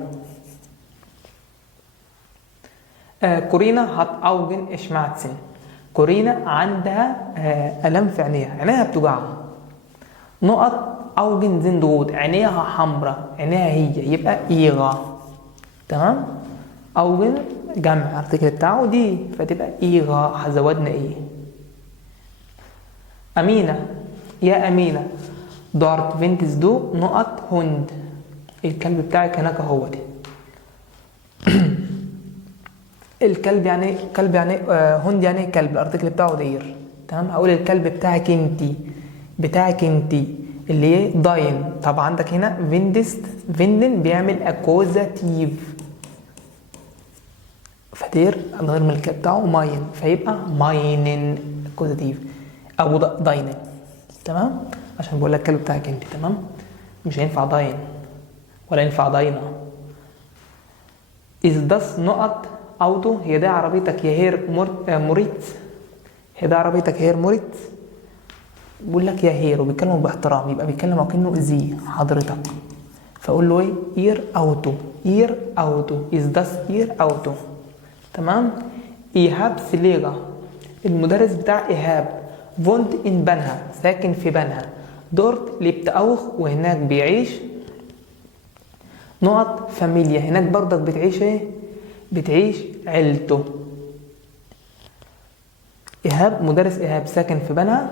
كورينا هات اوجن اشمعتسن، كورينا عندها ألم في عينيها بتوجعها. نقط اوجن زندود، عينيها حمراء، عينيها هي، يبقى ايغا. تمام. اوجن جمع الارتكل بتاعه دي، فتبقى ايغا. زودنا ايه؟ امينه، يا امينه دارت فينتس دو نقط هوند، الكلب بتاعك هناك اهو دي. الكلب يعني كلب، يعني هوند يعني كلب، الارتكل بتاعه دير. تمام. هقول الكلب بتاعك انتي اللي هي داين. طب عندك هنا فيندن بيعمل اكوزاتيف، فدير غير ملكي بتاعه ماين، فيبقى ماينن اكوزاتيف او داينن. تمام. عشان بقول لك الكلب بتاعك انت. تمام. مش هينفع داين ولا ينفع داينا. is das نقط اوتو، هي ده عربيتك يا هير موريت، هي ده عربيتك هير موريت. بقول لك يا هير وبيتكلموا باحترام، يبقى بيتكلم كأنه زي حضرتك. فاقول له ايه؟ اير اوتو is das اير اوتو. تمام. ايهاب سليغة، المدرس بتاع ايهاب. فونت ان بنها، ساكن في بنها. دورت ليبت اوخ، وهناك بيعيش. نقط فاميليا، هناك برضك بتعيش ايه؟ بتعيش عيلته. ايهاب مدرس ايهاب ساكن في بنها،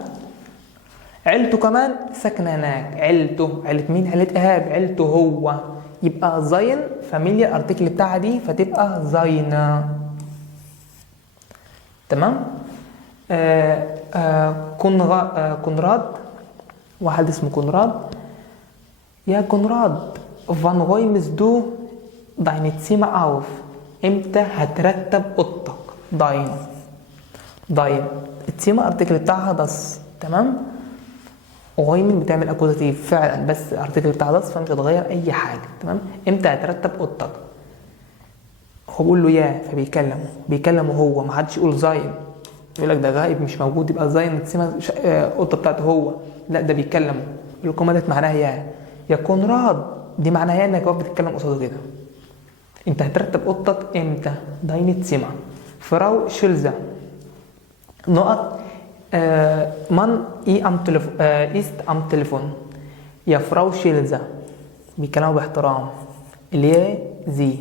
عيلته كمان ساكنه هناك. عيلته، عيلة مين؟ عيلة ايهاب، عيلته هو، يبقى زين فاميليا الارتكل بتاعها دي، فتبقى زينة. تمام. كونراد، واحد اسمه كونراد. يا كونراد فان غويمز دو داينتسيما اوف، امتى هترتب اوضتك؟ داين التسيما ارتكل بتاعها دس. تمام. غويمن بتعمل اكوزاتيف فعلا، بس ارتكل بتاع دس، فمش هتغير اي حاجه. تمام. امتى هترتب اوضتك؟ هو بيقول له يا، فبيكلمه هو، ما حدش يقول زاين. يقول لك ده غائب مش موجود، يبقى زاين تسمى اوضه بتاعته هو. لا، ده بيكلمه. يقول لكم مالت معناها يا كونراد، دي معناها انك واقف بتتكلم قصاده كده. انت هترتب اوضتك امتى؟ داين تسمع. فراو شيلزا نقط من ايست ام تليفون، يا فراو شيلزا، بيكلموا باحترام، اللي هي زي.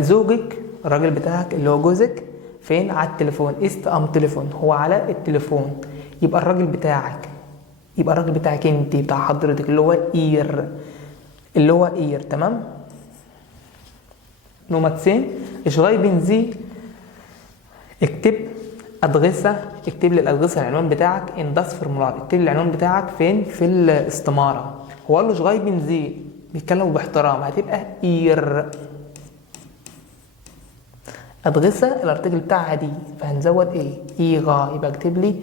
زوجك، الراجل بتاعك اللي هو جوزك، فين؟ على التليفون. است ام تليفون، هو على التليفون. يبقى الراجل بتاعك انت، بتاع حضرتك، اللي هو اير. تمام. نوماتسين اشغايبين زي، اكتب ادغسه، اكتب لي الادغسه العنوان بتاعك. انداس فورمولار، اكتب لي العنوان بتاعك فين؟ في الاستماره. هو قال له اشغايبين زي، بيتكلموا باحترام، هتبقى اير. ادغسه الارتكل بتاعها دي، فهنزود ايه؟ ايغا، يبقى اكتب لي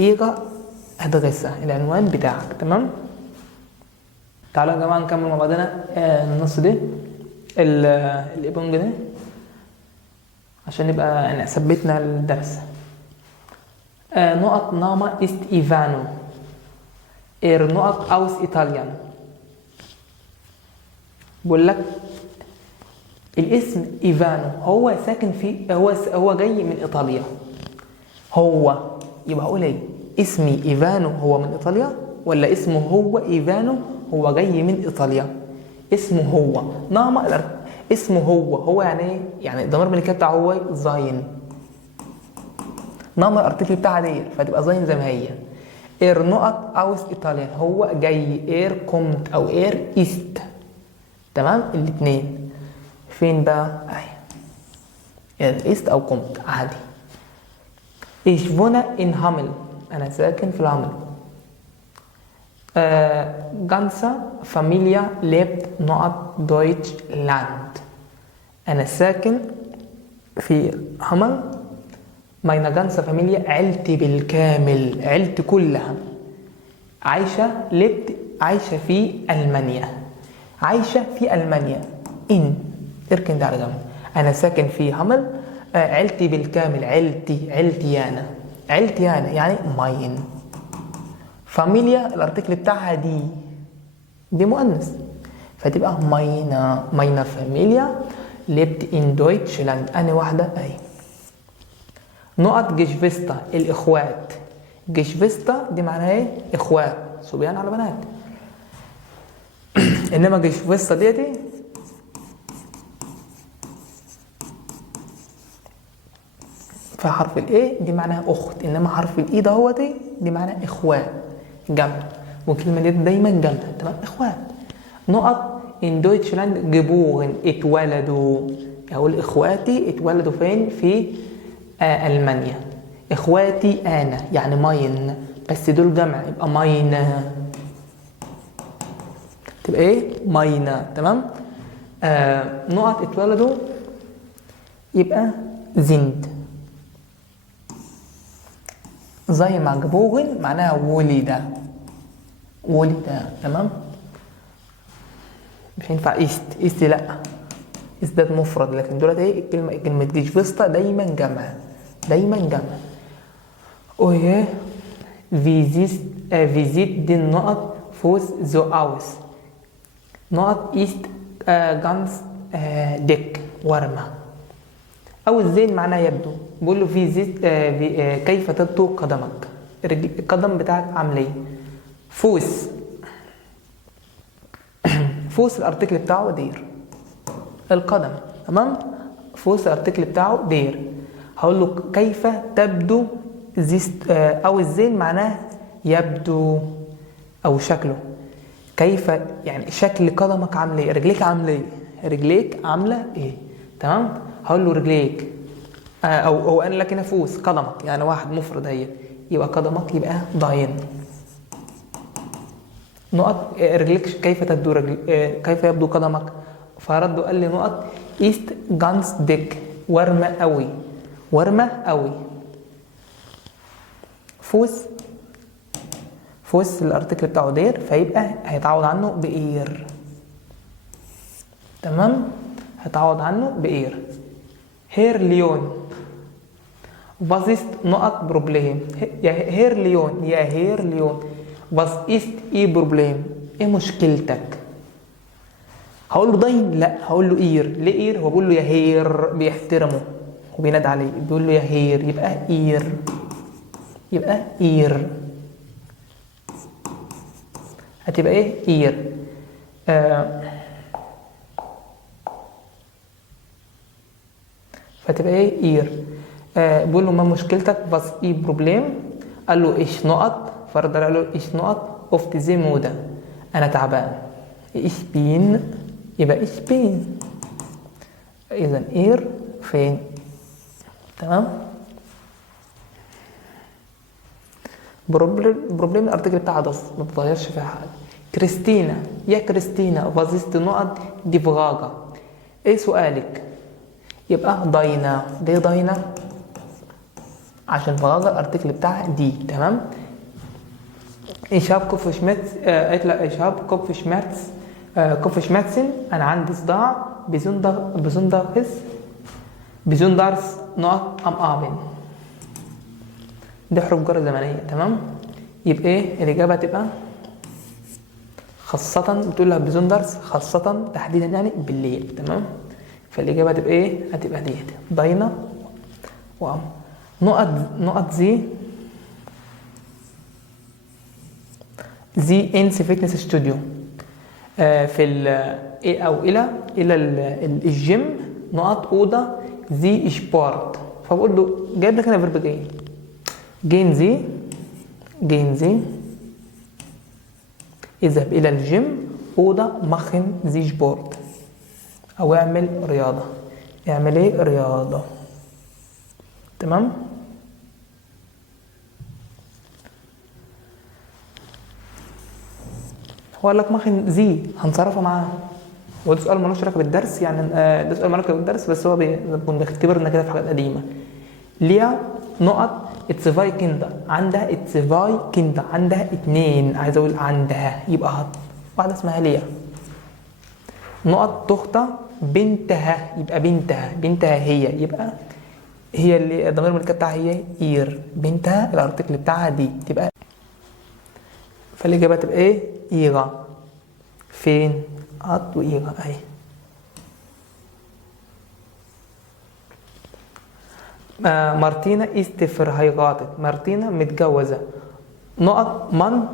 ايغا ادغسه العنوان بتاعك. تمام. تعالوا يا جماعه نكمل مع بعضنا النص دي، الابونج ده، عشان نبقى ثبتنا الدرس. نقط ناما است ايفانو، نقط اوس ايطاليان. بقول لك الاسم ايفانو، هو ساكن في، هو جاي من ايطاليا. هو يبقى هقول ايه؟ اسمي ايفانو هو من ايطاليا، ولا اسمه هو ايفانو هو جاي من ايطاليا؟ اسمه هو. نعم، اسمه هو يعني ايه؟ يعني الضمير الملكي بتاعه هو زاين. نعم الارتكل بتاعها دي، فتبقى زاين زي ما هي. اير نقط اوس ايطاليان، هو جاي. اير كومت او اير ايست. تمام. الاثنين فين بقى؟ اهي ايست او كومت عادي. ايش فونا ان هامل، انا ساكن في الهامل. جانسا فاميليا ليبت نقط دويتش لاند، انا ساكن في هامل. ماينا جانسا فاميليا، عيلتي بالكامل، عيلتي كلها عايشة. ليبت عايشة في ألمانيا. عايشة في ألمانيا. إن اركن ده على جنب. أنا ساكن في هامل. عيلتي بالكامل. عيلتي أنا يعني ماين. فاميليا الارتكل بتاعها دي مؤنث، فتبقى ماينا فاميليا ليبت ان دويتشلاند. أنا واحدة أهي. نقط جيشفيستا الإخوات. جيشفيستا دي معناها إيه؟ إخوات، صبيان على بنات. إنما جيشفيستا ديتي فحرف الاي دي معناها اخت، انما حرف الاي ده هو دي معناها اخوات جمع، والكلمه دي دايما جمع. تمام، اخوات. نقط ان دويتشلاند جيبورن اتولدوا. اقول اخواتي اتولدوا فين؟ في المانيا. اخواتي انا يعني ماين، بس دول جمع يبقى ماينا. تبقى ايه؟ ماينا. تمام. نقط اتولدوا يبقى زند. زي ما جبوغن معناها ولد. تمام. مش هينفع ايست لا، ايست ده مفرد، لكن دولت ايه؟ كلمة جيشفيستا دايما جمع. اوه فيزيت دي النقط فوز زو اوس. نقط ايست جانس ديك ورمة. أو الزين معناه يبدو. بقول له كيف تبدو قدمك؟ القدم بتاعك عامل ايه؟ فوس. فوس الارتكل بتاعه دير. القدم. تمام. فوس الارتكل بتاعه دير. هقول له كيف تبدو أو الزين معناه يبدو أو شكله. كيف يعني شكل قدمك عامل ايه؟ رجليك عاملة ايه؟ تمام. هقول له رجليك او انا لك نفوس قدمك يعني واحد مفرد هي، يبقى قدمك يبقى ضاين. نقط رجليك كيف تبدو كيف يبدو قدمك؟ فرد وقال لي نقط ايست جانس ديك ورمة قوي. فوس الارتكل بتاعه دير، فيبقى هيتعوض عنه بإير. تمام، هيتعوض عنه بإير. هير ليون was ist نقط بروبليم. يا هير ليون was ist ihr Problem؟ ايه مشكلتك؟ هقول له ضين؟ لا، هقول له إير. ليه إير؟ هو بيقول له يا هير، بيحترمه وبينادي عليه، بيقول له يا هير، يبقى إير. هتبقى ايه؟ إير. فتبقى ايه؟ إير. بيقول له ما مشكلتك؟ was ihr Problem؟ قال له إيش نقط؟ فرد قال له إيش نقط؟ oft sehr müde. أنا تعبان. ich bin يبقى ich bin. إذا إير فين؟ تمام. بروبليم الارتكل بتاعها ضف، ما بتغيرش فيها حاجه. كريستينا، يا كريستينا فازيست نقط دي فغاغا. ايه سؤالك؟ يبقى ضاينا. ليه ضاينا؟ عشان فغاغا الارتكل بتاعها دي. تمام. ich habe Kopfschmerzen انا عندي صداع besonders نقط am Abend. دي حروف جر زمنيه. تمام. يبقى ايه الاجابه؟ تبقى خاصه، بتقول لها بزوندرز خاصه تحديدا يعني بالليل. تمام. فالاجابه هتبقى ايه؟ هتبقى دي ضاينه وام. نقط زي انس فيتنس ستوديو. في ايه او الى الجيم نقط اوضه زي سبورت. فبقول له جايب لك انا فيرب جين زي اذهب الى الجيم اوضه مخن زي سبورت، او اعمل رياضه. اعمل ايه؟ رياضه. تمام. هو قال لك مخن زي هنصرفها معاه، وده سؤال ملوش علاقه بالدرس يعني. ده سؤال ملوش علاقه بالدرس، بس هو بيختبرنا كده في حاجات قديمه. ليا نقط اتسفاي كندا. عندها اتسفاي كندا، عندها 2. عايز اقول عندها، يبقى واحده اسمها ليا. نقط تخطى بنتها، يبقى بنتها هي، يبقى هي اللي الضمير الملكي بتاعها هي اير، بنتها الارتكل بتاعها دي تبقى، فالاجابه تبقى ايه؟ ايغا. فين؟ ات وايغا اهي. مارتينا ist verheiratet، مارتينا متجوزه. نقط من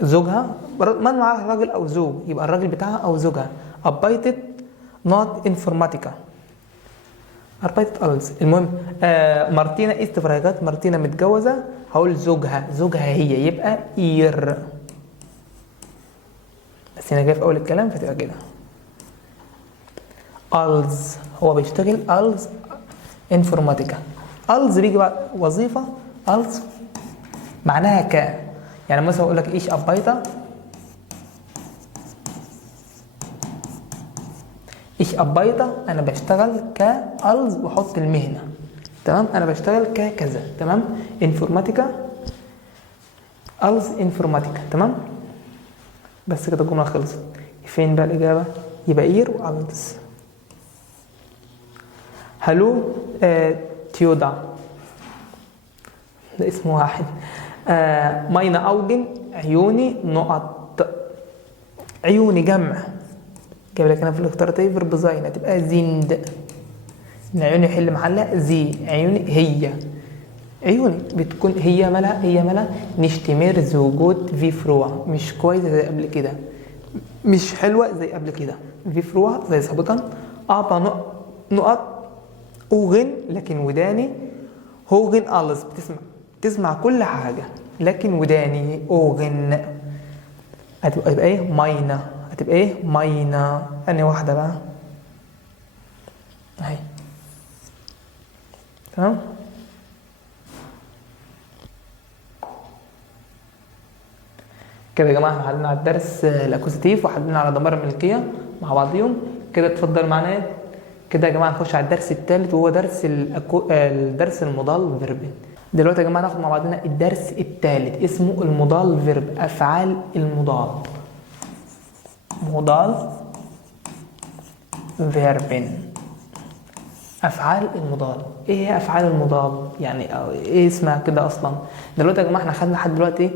زوجها، من معاها راجل او زوج، يبقى الراجل بتاعها او زوجها. arbeitet نقط انفورماتيكا، arbeitet alles. المهم مارتينا ist verheiratet، مارتينا متجوزه، هقول زوجها هي، يبقى اير، بس هنا جاي في اول الكلام فتبقى كده. als هو بيشتغل als انفورماتيكا. als بيجي بعد وظيفه، als معناها ك، يعني مثلا اقول لك ايش ابايتا، ايش ابايتا انا بشتغل كالز واحط المهنه، تمام، انا بشتغل ككذا، تمام. انفورماتيكا الز انفورماتيكا، تمام. بس كده الجمله خلصت. فين بقى الاجابه؟ يبقى اير والز. هلو تيودا، ده اسم واحد. ماينا اوجن عيوني نقط، عيوني جمع، جايب لك انا في الاختيارات ايه؟ فيرب زين، هتبقى زيند. العيون يحل محلها زي، عيوني هي، عيوني بتكون هي ملا نشتمر زوجوت في فروع، مش كويسه زي قبل كده، مش حلوه زي قبل كده. في فروع زي سابقا. اعطى نقط اوغن، لكن وداني هوغن الز، بتسمع كل حاجه، لكن وداني اوغن. هتبقى ايه؟ ماينا، هتبقى ايه؟ ماينا. انهي واحده بقى؟ اهي، تمام. كده يا جماعه احنا حلينا على الدرس الاكوزيتيف وحلينا على ضمائر الملكيه مع بعضيهم كده. اتفضل معانا كده يا جماعه نخش على الدرس الثالث، وهو درس الدرس المضال فيرب. دلوقتي يا جماعه ناخد مع بعضنا الدرس الثالث اسمه المضال فيرب، افعال المضال. مضال فيربن، افعال المضال. ايه هي افعال المضال؟ يعني ايه اسمها كده اصلا؟ دلوقتي يا جماعه احنا خدنا لحد دلوقتي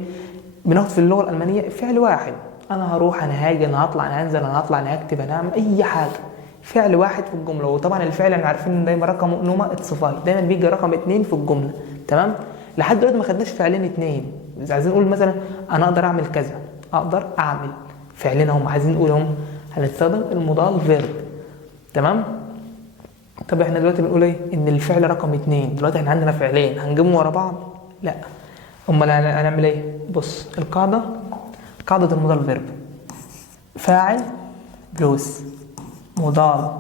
بناخد في اللغه الالمانيه فعل واحد، انا هروح، انا هاجي، انا هطلع، انا هنزل، انا هطلع، انا هكتب، انا هعمل اي حاجه، فعل واحد في الجمله. وطبعا الفعل احنا عارفين ان دايما رقم نوما اتصفاي، دايما بيجي رقم 2 في الجمله، تمام. لحد دلوقتي ما خدناش فعلين 2. عايزين نقول مثلا انا اقدر اعمل كذا، اقدر اعمل، فعلين هم عايزين نقولهم، هنستخدم المضال فيرب، تمام. طب احنا دلوقتي بنقول ايه؟ ان الفعل رقم 2. دلوقتي احنا عندنا فعلين هنجيبهم ورا بعض؟ لا. امال هنعمل ايه؟ بص القاعده، قاعده المضال فيرب، فاعل بلوس مضال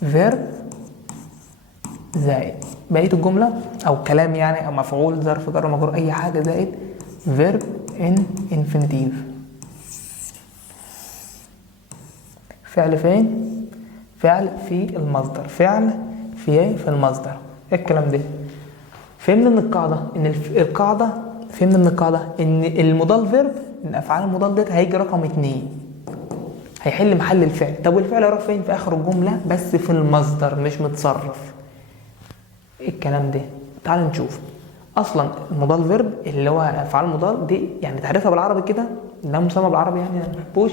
فيرب زائد بقيه الجمله او كلام يعني، او مفعول، ظرف جر مجرور، اي حاجه، زائد فيرب ان انفينيتيف. فعل فين؟ فعل في المصدر، فعل في ايه؟ في المصدر. ايه الكلام ده؟ فهمنا من القاعده ان فهمنا من القاعده ان المضال فيرب، ان افعال المضال ديت هيجي رقم 2، هيحل محل الفعل. طب والفعل هيروح فين؟ في اخر الجمله، بس في المصدر مش متصرف. ايه الكلام ده؟ تعال نشوف. اصلا المضال فيرب اللي هو افعال المضال دي، يعني تعرفها بالعربي كده، انها مسمى بالعربي يعني ما بحبوش،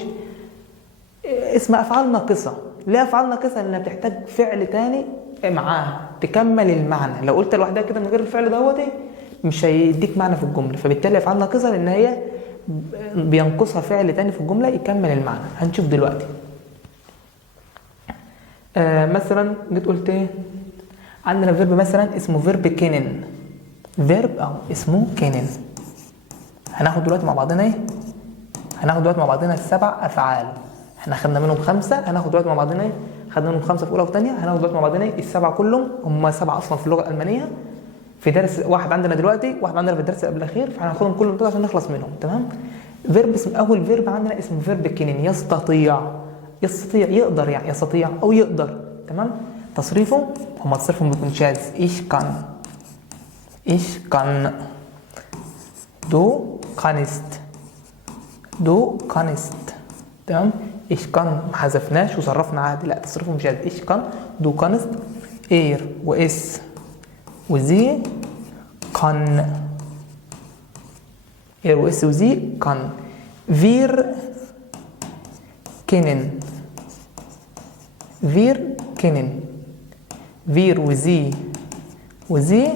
اسمها افعال ناقصه. ليه افعال ناقصه؟ لانها بتحتاج فعل تاني معاها تكمل المعنى. لو قلت لوحدها كده من غير الفعل دوت مش هيديك معنى في الجمله، فبالتالي افعال ناقصه لان هي بينقصها فعل تاني في الجمله يكمل المعنى. هنشوف دلوقتي. مثلا جيت قلت ايه؟ عندنا فيرب مثلا اسمه فيرب كينن، فيرب او اسمه كينن. هناخد دلوقتي مع بعضنا ايه؟ هناخد دلوقتي مع بعضنا السبع افعال. احنا خدنا منهم 5، هناخد دلوقتي مع بعضنا ايه؟ خدنا منهم 5 في اولى وثانيه، هناخد دلوقتي مع بعضنا ايه؟ السبعه كلهم، هم 7 اصلا في اللغه الالمانيه، في درس واحد عندنا دلوقتي، واحد عندنا في الدرس قبل الاخير، فهناخدهم كلهم دول عشان نخلص منهم، تمام. فيرب اسم اول فيرب عندنا اسمه فيرب كينين، يستطيع، يقدر، يعني يستطيع او يقدر، تمام. تصريفه هم تصريفهم بيكون شاذ، ايش كان دو كانست، تمام. ich kann ما حذفناش وصرفنا عادي، لا تصرفه مش عادي. ich kann du kannst er وes وزي kann er وes وزي kann wir kennen wir kennen wir وزي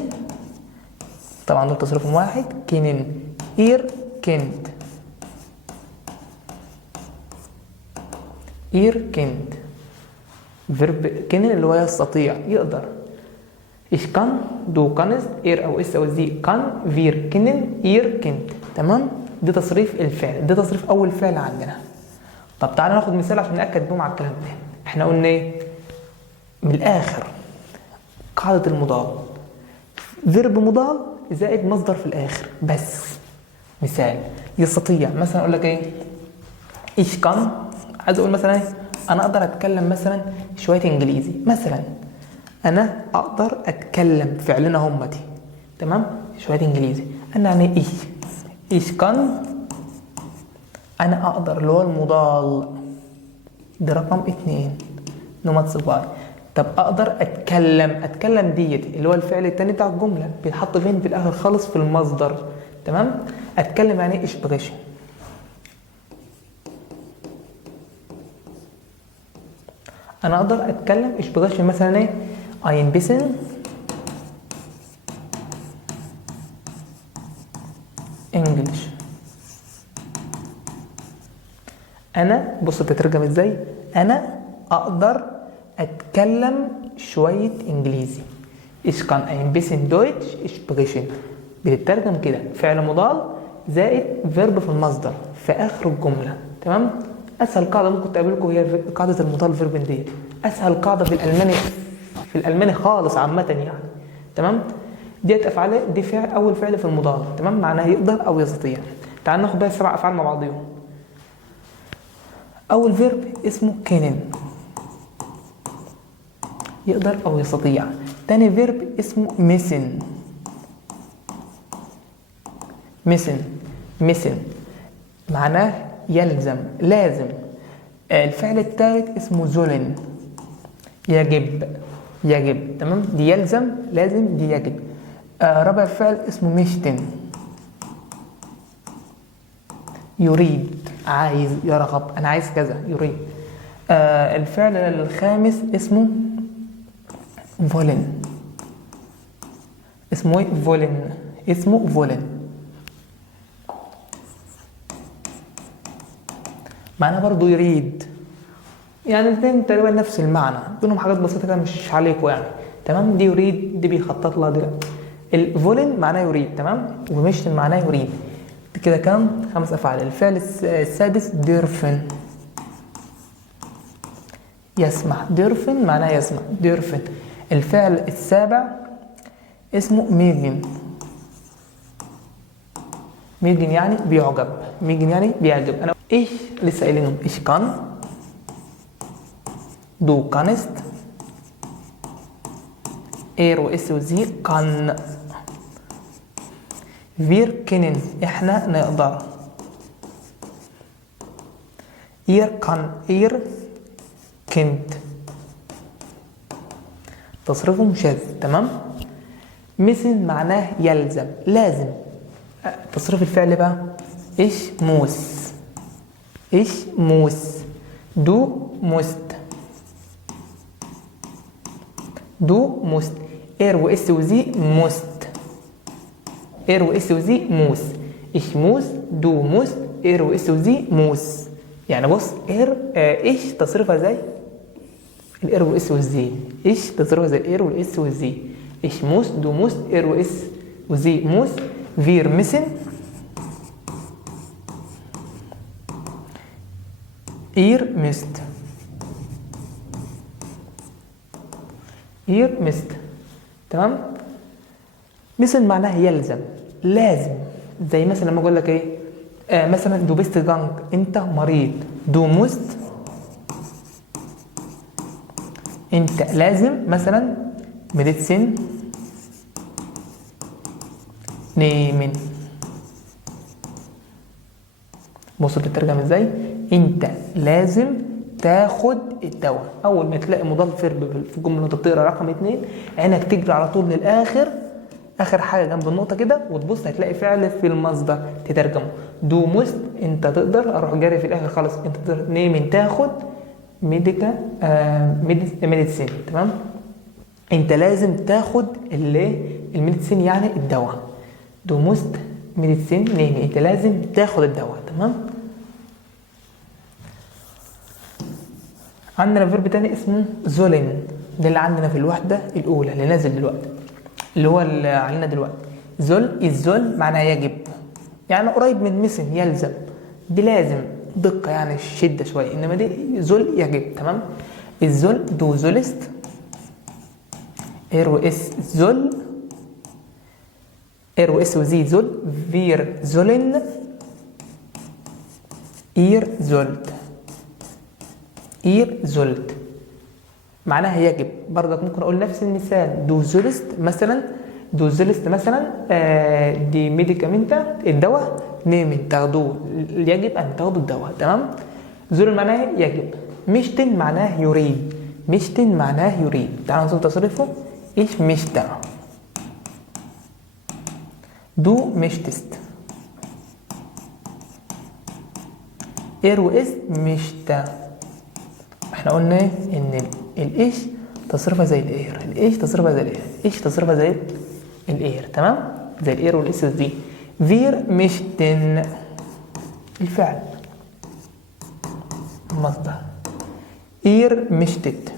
طبعا دول تصريفهم واحد. kennen ihr kennt ihr kennt verb kennen اللي هو يستطيع يقدر. ich kann du kannst er او es او sie kann wir kennen ihr kennt. تمام، ده تصريف الفعل، ده تصريف اول فعل عندنا. طب تعالى ناخد مثال عشان ناكد بهم على الكلام ده. احنا قلنا ايه من الاخر؟ قاعده المضارع فيرب مضارع زائد مصدر في الاخر بس. مثال يستطيع، مثلا اقول لك ايه ich kann، عايز اقول مثلا ايه انا اقدر اتكلم مثلا شويه انجليزي. مثلا انا اقدر اتكلم فعلنا هم دي تمام شويه انجليزي. انا يعني ich kann انا اقدر اللي هو المضال ده رقم 2 نمط صفار. طب اقدر اتكلم ديت اللي هو الفعل التاني بتاع الجمله بيتحط فين؟ في الاخر خالص في المصدر. تمام، اتكلم يعني ايه sprechen. انا اقدر اتكلم sprechen مثلا ايه ein bisschen English. انا بص بتترجم ازاي، انا اقدر اتكلم شويه انجليزي. ich kann ein bisschen Deutsch sprechen. بتترجم كده فعل مضارع زائد فيرب في المصدر في اخر الجمله. تمام، اسهل قاعده ممكن تقابلكم هي قاعده المضارع فيرب ديت. اسهل قاعده في الالماني خالص عامه يعني. تمام، ديت افعال، دي فعل اول فعل في المضارع. تمام، معناها يقدر او يستطيع. تعال ناخد بقى 7 افعال مع بعضهم. اول فيرب اسمه كينن يقدر او يستطيع. تاني فيرب اسمه ميسن معناه يلزم لازم. الفعل الثالث اسمه زولن يجب. تمام، دي يلزم لازم، دي يجب. رابع فعل اسمه ميشتن يريد عايز يرغب، انا عايز كذا يريد. الفعل الخامس اسمه فولن. اسمه ايه؟ فولن معناه برضو يريد. يعني الاثنين تقريبا نفس المعنى، بينهم حاجات بسيطه كده مش عليكم يعني. تمام، دي يريد دي بيخطط لها دي لا. الفولن معناه يريد. تمام، ومشتن معناه يريد. كده كام؟ 5 افعال. الفعل السادس ديرفن يسمح. ديرفن معناه يسمح ديرفن. الفعل السابع اسمه ميجن يعني بيعجب. ميجن يعني بيعجب. انا ايش لسه قايلينهم ich kann du kannst er وes وزي kann wir kennen احنا نقدر ihr kennt. تصريفهم شاذ. تمام، müssen معناه يلزم لازم. تصريف الفعل بقى ich muss du musst er وes وزي muss ich muss du musst er وes وزي muss. يعني بص ich تصريفها زي الار والاس والزي. ich تصريفها زي الار والاس والزي. ich muss du musst er واس وزي muss. wir müssen ihr müsst. تمام، مثل معناه يلزم لازم. زي مثلا لما اقول لك ايه مثلا دو بيست جانك انت مريض. دو موست انت لازم مثلا ميديسين نيمن. بصوا بتترجم ازاي؟ انت لازم تاخد الدواء. اول ما تلاقي مضاد فيرب في الجمله وانت بتقرا رقم 2 عينك تجري على طول للاخر، اخر حاجه جنب النقطه كده، وتبص هتلاقي فعل في المصدر تترجمه. دو موست انت تقدر، اروح جاري في الاخر خالص، انت تقدر نيم تاخد ميديكا ميديسين. تمام، انت لازم تاخد الميديسين يعني الدواء. دو موست ميديسين نيم، انت لازم تاخد الدواء. تمام. عندنا فيرب تاني اسمه زولن، ده اللي عندنا في الوحده الاولى اللي نازل دلوقتي، اللي هو اللي علينا دلوقتي. الزول معناه يجب، يعني قريب من مسن يلزم، دي لازم دقه يعني شده شويه، انما دي زول يجب. تمام. الزول دو زولست، و اس زول، و اس وزي زول، فير زولن، زولت، زولت معناها يجب. برضك ممكن اقول نفس المثال، دو زولست مثلا، دي ميديكامنتا الدواء، نيمن تاخدوه، يجب ان تاخدوا الدواء. تمام. زول معناه يجب. مشتن معناه يريد، تعالوا نشوف تصريفه. ايش مشتا، دو مشتست، و اس مشتا. احنا قلنا ان الايش تصرفها زي الاير، تصرفها زي الاير. تمام، زي الاير والاس دي. فير مشتن الفعل المصدر، اير مشتت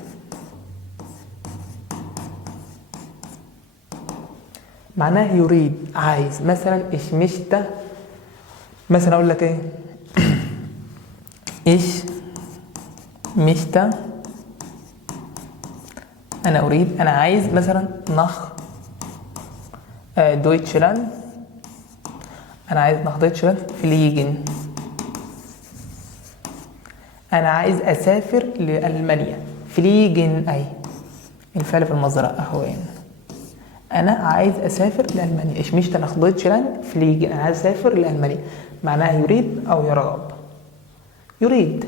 معناه يريد عايز. مثلا ايش مشتا، مثلا اقول لك ايه ايش مشتا انا اريد، انا عايز مثلا نخ دويتشلاند، انا عايز نخ دويتشلاند فليجن، انا عايز اسافر لالمانيا، فليجن اي الفعل في المصدر اهوين. انا عايز اسافر لالمانيا، ايش مشتا نخ دويتشلاند فليجن، انا عايز اسافر لالمانيا، معناها يريد او يرغب. يريد.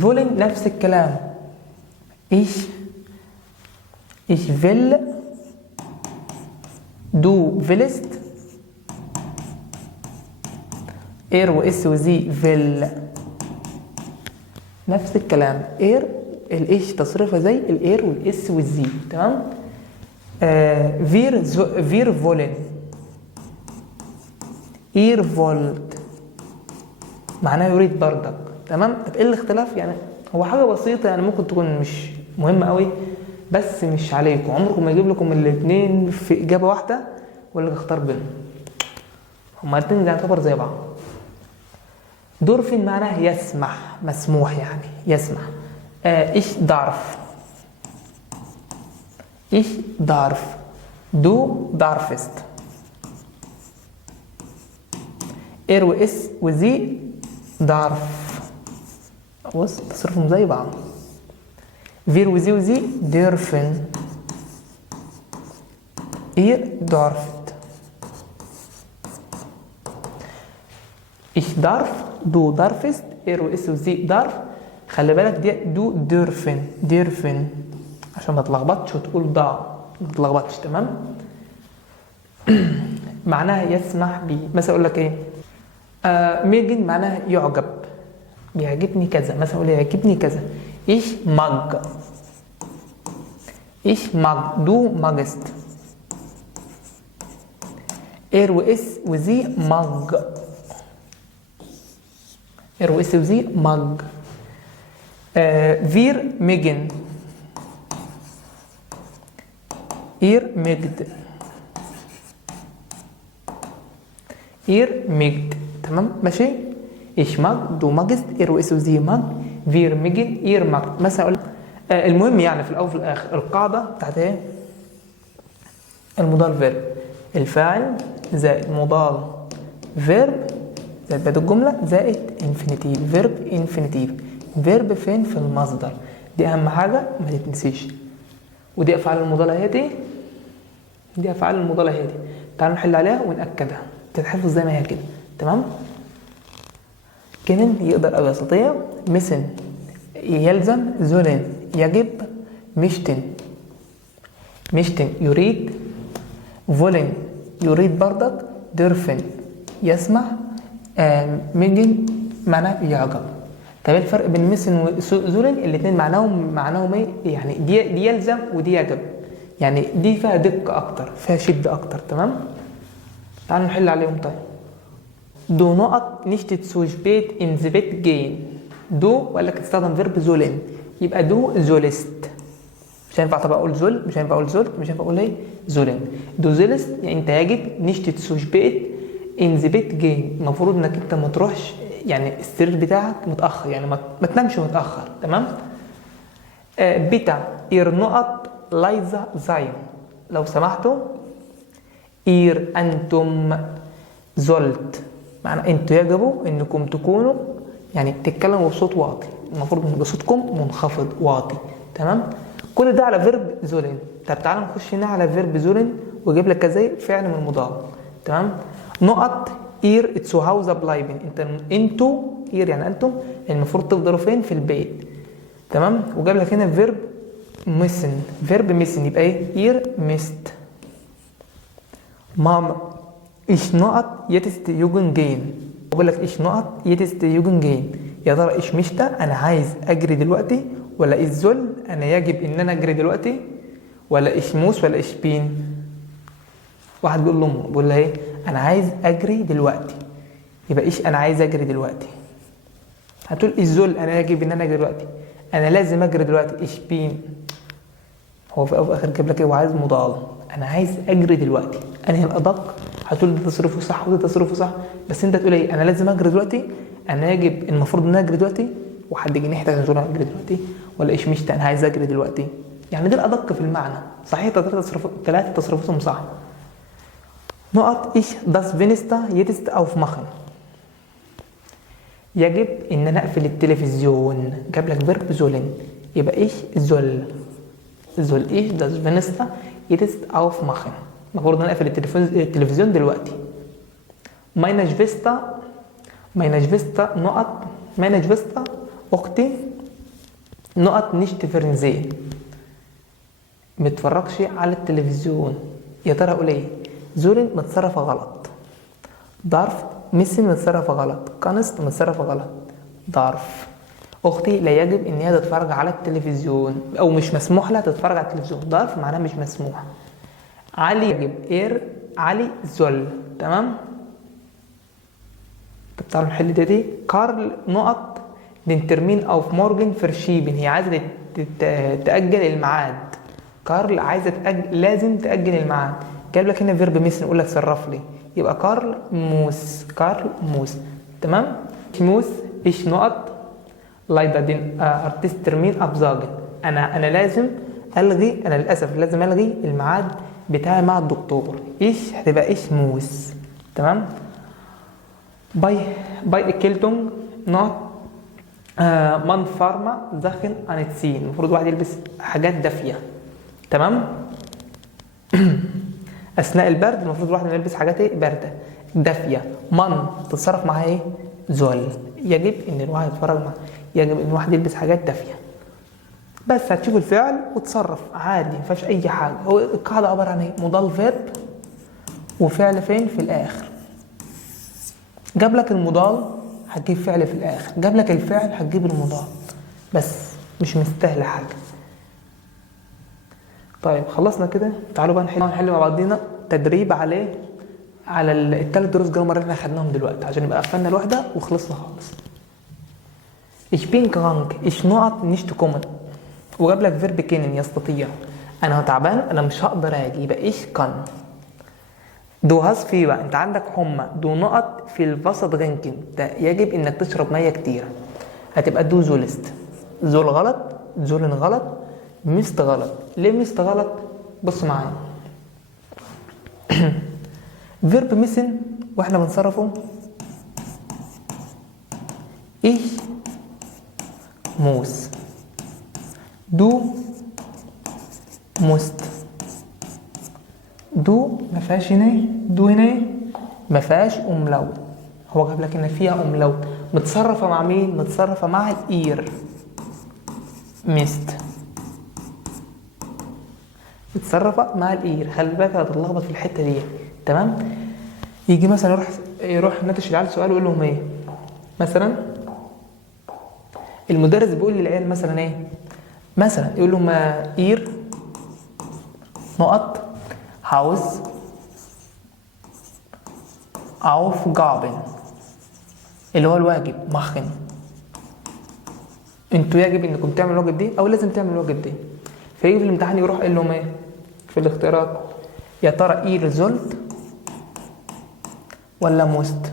فولن نفس الكلام، ايش فيل، دو فيلست، اير واس وزي فيل نفس الكلام. اير الايش تصرفها زي الاير والاس والزي. تمام. فير فولن، اير فولت معناه يريد بردك. تمام. طب ايه الاختلاف؟ يعني هو حاجه بسيطه، يعني ممكن تكون مش مهمه قوي، بس مش عليكم، عمركم ما يجيب لكم الاثنين في اجابه واحده ولا اختار بينهم، هما الاثنين يعتبر زي بعض. دورفين معناه يسمح، مسموح يعني يسمح. ايش دارف، دو دارفست، اير واس وزي دارف، بص تصرفهم زي بعض. فير وزي وزي ديرفن، اير دارفت. ايش دارف، دو دارفست، اير واس وزي دارف. خلي بالك دي دو ديرفن عشان ما تلخبطش وتقول ضاع، ما تلخبطش. تمام. معناها يسمح بي. مثلا اقول لك ايه ميجن معناها يعجب، بيعجبني كذا. مثلا اقول يعجبني كذا. ايش ماج، دو ماجست، اير واس وزي ماج، فير ميجن، اير ميجد. تمام ماشي. ايش ماج، دو ماجست، اير واس وزي ماج، فير ميجن، اير ماج. مثلا اقول المهم يعني في الاول وفي الاخر القاعده بتاعت ايه؟ المضارع فيرب، الفاعل زائد مضارع فيرب زائد بعد الجمله زائد انفينيتيف. فيرب فين؟ في المصدر. دي اهم حاجه ما تتنسيش. ودي افعال المضارع هي تعالوا نحل عليها ونأكدها، تتحفظ زي ما هي كده. تمام. كنن يقدر أو يستطيع، müssen يلزم، sollen يجب، möchten يريد، wollen يريد برضك، dürfen يسمح، mögen معناه يعجب. طب ايه الفرق بين ميسن وزولن؟ الاثنين معناهم ايه؟ يعني دي يلزم ودي يجب، يعني دي فيها دقة اكتر، فيها شدة اكتر. تمام، تعالوا نحل عليهم. طيب دو نقط nicht zu spät ins Bett gehen. دو وقال لك تستخدم فيرب زولن، يبقى دو زولست. مش هينفع طبعا اقول زول، مش هينفع اقول زولت، مش هينفع اقول ايه زولن. دو زولست يعني انت يجب nicht zu spät ins Bett gehen، المفروض انك انت ما تروحش يعني السرير بتاعك متأخر، يعني ما تنامش متأخر. تمام. بيتا إير نقط لايزا زاين، لو سمحتوا. إير أنتم زولت، معنى أنتوا يجبوا أنكم تكونوا يعني تتكلموا بصوت واطي، المفروض أن صوتكم منخفض واطي. تمام. كل ده على فيرب زولن. طب تعالى نخش هنا على فيرب زولن ويجيب لك كذا فعل من المضارع. تمام. نقط إير zu Hause bleiben، انتوا إير يعني انتم المفروض تفضلوا فين؟ في البيت. تمام. وجاب لك هنا فيرب müssen، فيرب müssen يبقى ايه؟ إير müsst. ماما ich نقط jetzt joggen gehen، بقول لك ich نقط jetzt joggen gehen، يا ترى ايش مشتا انا عايز اجري دلوقتي، ولا ايش زول انا يجب ان انا اجري دلوقتي، ولا ايش موس، ولا ايش بين؟ واحد بيقول لامه، بيقول لها ايه؟ انا عايز اجري دلوقتي، يبقى ايش انا عايز اجري دلوقتي؟ هتقول الزول انا يجب ان انا اجري دلوقتي، انا لازم اجري دلوقتي، ايش بين؟ هو في الاول والاخر جاب لك ايه؟ وعايز مضارع، انا عايز اجري دلوقتي. انهي الادق؟ هتقول ده تصرفه صح وده تصرفه صح، بس انت تقول ايه؟ انا لازم اجري دلوقتي، انا يجب المفروض ان انا اجري دلوقتي، وحد يجي يحتاج ان انا اجري دلوقتي، ولا ايش مشت انا عايز اجري دلوقتي؟ يعني ده الادق في المعنى. صحيح ثلاثه تصرفاتهم صح. نقط ich das Fenster jetzt aufmachen، يجب ان انا اقفل التلفزيون. جاب لك فيرب زولن، يبقى ايش؟ زول ich das Fenster jetzt aufmachen، المفروض ان انا اقفل التلفزيون دلوقتي. meine Schwester نقط meine Schwester اختي نقط nicht fernsehen، متفرجش على التلفزيون. يا ترى اقول ايه؟ زولن متصرفة غلط، ضرف ميسن متصرفة غلط، كانست متصرفة غلط، ضرف. اختي لا يجب ان هي تتفرج على التلفزيون، او مش مسموح لها تتفرج على التلفزيون، ضرف معناه مش مسموح. علي يجب اير علي زول. تمام. طب تعالوا نحل دي. كارل نقط den Termin auf morgen verschieben، هي عايزة تأجل الميعاد. كارل عايزة لازم تأجل الميعاد. جايب لك هنا فيرب ميسن، يقول لك صرف لي، يبقى كارل موس. تمام. موس ايش نقط لايدا دين ارتست ترمين ابزاجن، انا لازم الغي، انا للاسف لازم الغي الميعاد بتاعي مع الدكتور. ايش هتبقى؟ ايش موس. تمام. باي اكلتونج نقط مان فارما داخل انتسين، المفروض واحد يلبس حاجات دافيه. تمام. اثناء البرد المفروض الواحد يلبس حاجات ايه؟ بارده دافيه. من تتصرف معاها ايه؟ زول. يجب ان الواحد يتفرج معاه، يجب ان الواحد يلبس حاجات دافيه. بس هتشوف الفعل وتصرف عادي، مفيهاش اي حاجه. هو القاعده عباره عن ايه؟ مضال فيرب وفعل فين؟ في الاخر. جاب لك المضال هتجيب فعل في الاخر، جاب لك الفعل هتجيب المضال، بس مش مستاهله حاجه. طيب خلصنا كده. تعالوا بقى نحل مع بعضينا تدريب على الثلاث دروس جرامر اللي احنا خدناهم دلوقتي، عشان يبقى قفلنا الوحده وخلصنا خالص. ich bin krank ich نقط nicht kommen، وجاب لك فيرب كينن يستطيع، انا تعبان انا مش هقدر اجي، يبقى ايش كان. دو هاز فيبر، انت عندك حمى، دو نقط في الوسط غنكن، ده يجب انك تشرب ميه كتير، هتبقى دو زولست. زول غلط، زولن غلط، مست غلط. ليه مست غلط؟ بص معايا. فيرب ميسن واحنا بنصرفه ايش؟ موس. دو مست. دو ما فيهاش هنا، دو هنا ما فيهاش املاوت، هو جاب لك ان فيها املاوت، متصرفة مع مين؟ متصرفة مع الإير. ميست متصرفة مع الإير. خلي بالك هتتلخبط في الحتة دي. تمام. يجي مثلا يروح ناتش العيال سؤال ويقول لهم ايه مثلا. المدرس بيقول للعيال مثلا ايه، مثلا يقول لهم إير نقط هاوس auf Gaben اللي هو الواجب مخن. انتوا يجب انكم تعملوا الواجب دي او لازم تعملوا الواجب دي. فيجي في الامتحان يروح قال لهم ايه في الاختيارات، يا ترى ايه ريزولت ولا موست.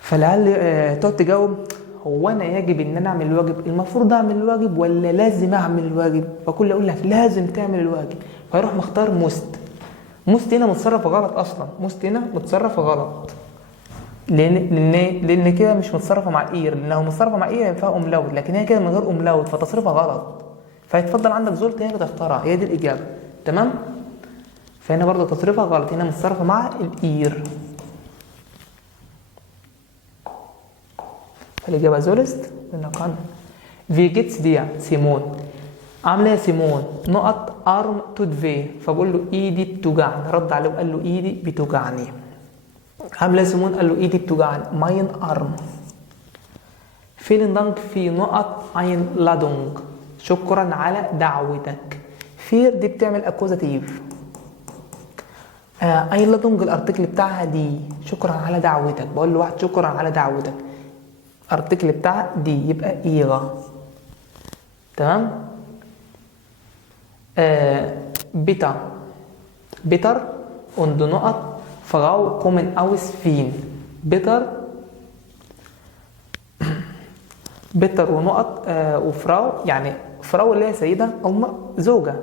فالعيال تقعد تجاوب، هو انا يجب ان انا اعمل الواجب، المفروض اعمل الواجب ولا لازم اعمل الواجب؟ فكل يقول لك لازم تعمل الواجب، فيروح مختار موست. موست هنا متصرفه غلط اصلا، موست هنا متصرفه غلط لان كده مش متصرفه مع الاير، لانه متصرفه مع اير فيها املاوت، لكن هي كده من غير املاوت فتصريفها غلط. فيتفضل عندك زولت هي اللي تختارها، هي دي الاجابه. تمام. فهنا برضه تصريفها غلط، هنا متصرفه مع الاير. فالاجابه زولست لانه كان في جيتس دي سيمون. عامله يا سيمون نقط ارم تود في، فبقول له ايدي بتوجعني، رد عليه وقال له ايدي بتوجعني. عامله سيمون قال له ايدي بتوجعني ماين ارم. فيلن دانك في نقط اين لادونج، شكرا على دعوتك. فير دي بتعمل اكوزاتيف. اين لادونج الارتكل بتاعها دي، شكرا على دعوتك. بقول له واحد شكرا على دعوتك، الارتكل بتاعها دي يبقى ايغا. تمام. بيتر بيتر und نقط فراو kommen aus Wien. بيتر بيتر ونقط وفراو، يعني فراو اللي هي سيدة أو زوجة.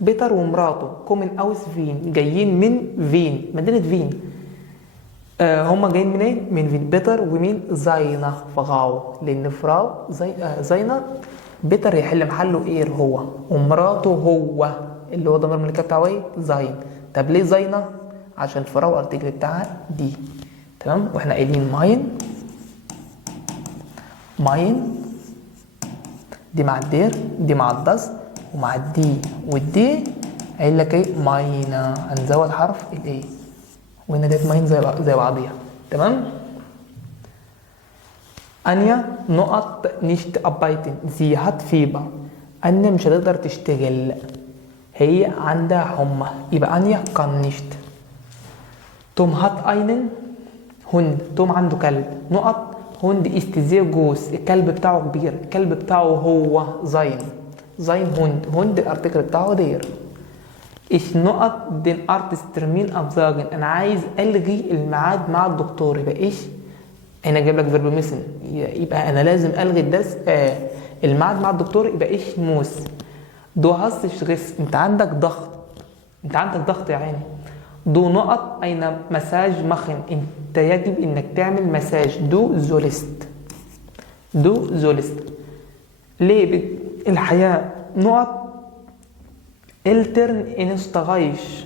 بيتر ومراته kommen aus Wien جايين من فين، مدينة فين. هما جايين من ايه؟ من فين. بيتر ومين؟ زاينة فراو، لأن فراو زاينة بيتر يحل محله اير هو، ومراته هو اللي هو ضمير الملكيه بتاعه ايه؟ زاين. طب ليه زاينه؟ عشان فراو الارتكل بتاعها دي. تمام. واحنا قايلين ماين ماين دي مع الدير، دي مع الدس، ومع الدي والدي قايل لك ايه؟ ماينا. هنزود حرف الايه، وهنا ديت ماين زي بعضيها. تمام. أنيا نقط نيشت أبايتن زي هات فيبا. أنيا مش هتقدر تشتغل، هي عندها حمى، يبقى أنيا كان نيشت. توم هات أينن هند، توم عنده كلب. نقط هند استزير جوز، الكلب بتاعه كبير، الكلب بتاعه هو زين. زين هند، هند الارتكل بتاعه دير. إيش نقط دين أرتست ترمين أبزاجن، أنا عايز ألغي الميعاد مع الدكتور. يبقى إيش؟ هنا جايب لك فيرب ميسن، يبقى انا لازم الغي الدرس الميعاد مع الدكتور. يبقى ايش موس. دو هاست شغس، انت عندك ضغط، انت عندك ضغط يا عيني. دو نقط اين مساج مخن، انت يجب انك تعمل مساج. دو زولست، دو زولست. ليه الحياة نقط الترن انستغايش.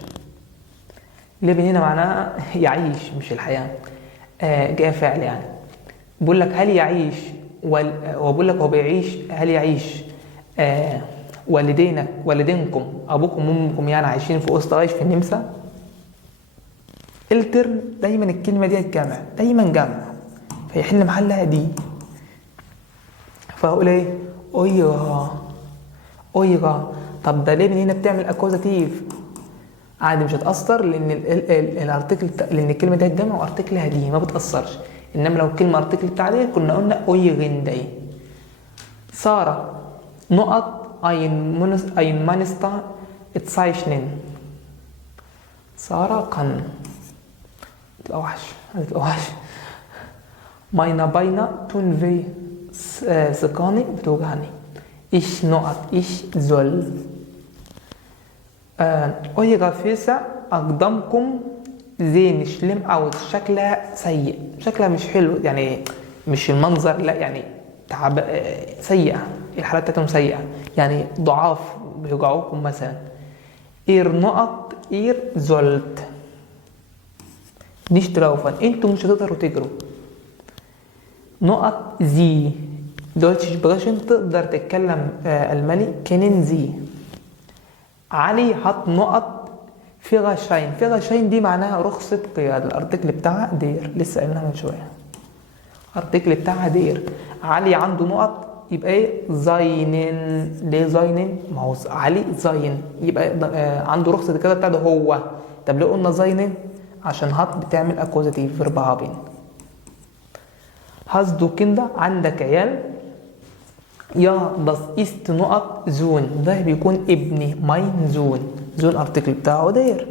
ليه هنا معناها يعيش مش الحياة. جاء فعل يعني. بقول لك هل يعيش وبقول لك هو بيعيش، هل يعيش والدينكم ابوكم وامكم يعني عايشين في اوسترايش في النمسا. الترن دايما الكلمه دي جمع، دايما جمع، فيحل محلها دي. فهقول ايه؟ اويغا اويغا. طب ده ليه من هنا بتعمل اكوزاتيف؟ عادي مش هتأثر، لأن الارتكل لأن الكلمة دي جمع وارتكلها دي ما بتأثرش. إنما لو الكلمة ارتكل بتاع دي كنا قلنا أويغن دي. سارة نقط أين مانستا اتسايشنين. سارة كان تبقى وحش، هتبقى وحش. ماينا باينا تون في سكاني بتوجعني. إيش نقط إيش زول. اويغا فيسا اقدامكم زين شلم او شكلها سيء، شكلها مش حلو يعني، مش المنظر لا يعني سيئة، الحالات بتاعتهم سيئة يعني ضعاف بيوجعوكم مثلا. اير نقط اير زولت، nicht laufen. انتوا مش هتقدروا تجروا. نقط زي دوتش سبريشن تقدر تتكلم ألماني كنن زي. علي حط نقط فيغاشاين. فيغاشاين دي معناها رخصة قيادة. الارتكل بتاعها دير، لسه قلناها من شوية. الارتكل بتاعها دير. علي عنده نقط يبقى ايه؟ زاينن. ليه زاينن؟ ما هو علي زاين يبقى عنده رخصة القيادة بتاعته هو. طب ليه قلنا زاينن؟ عشان هات بتعمل اكوزاتيف فيرب هابين. hast du Kinder؟ عندك عيال؟ يا das ist نقط زون. ده بيكون ابني ماين زون. زون ارتكل بتاعه دير.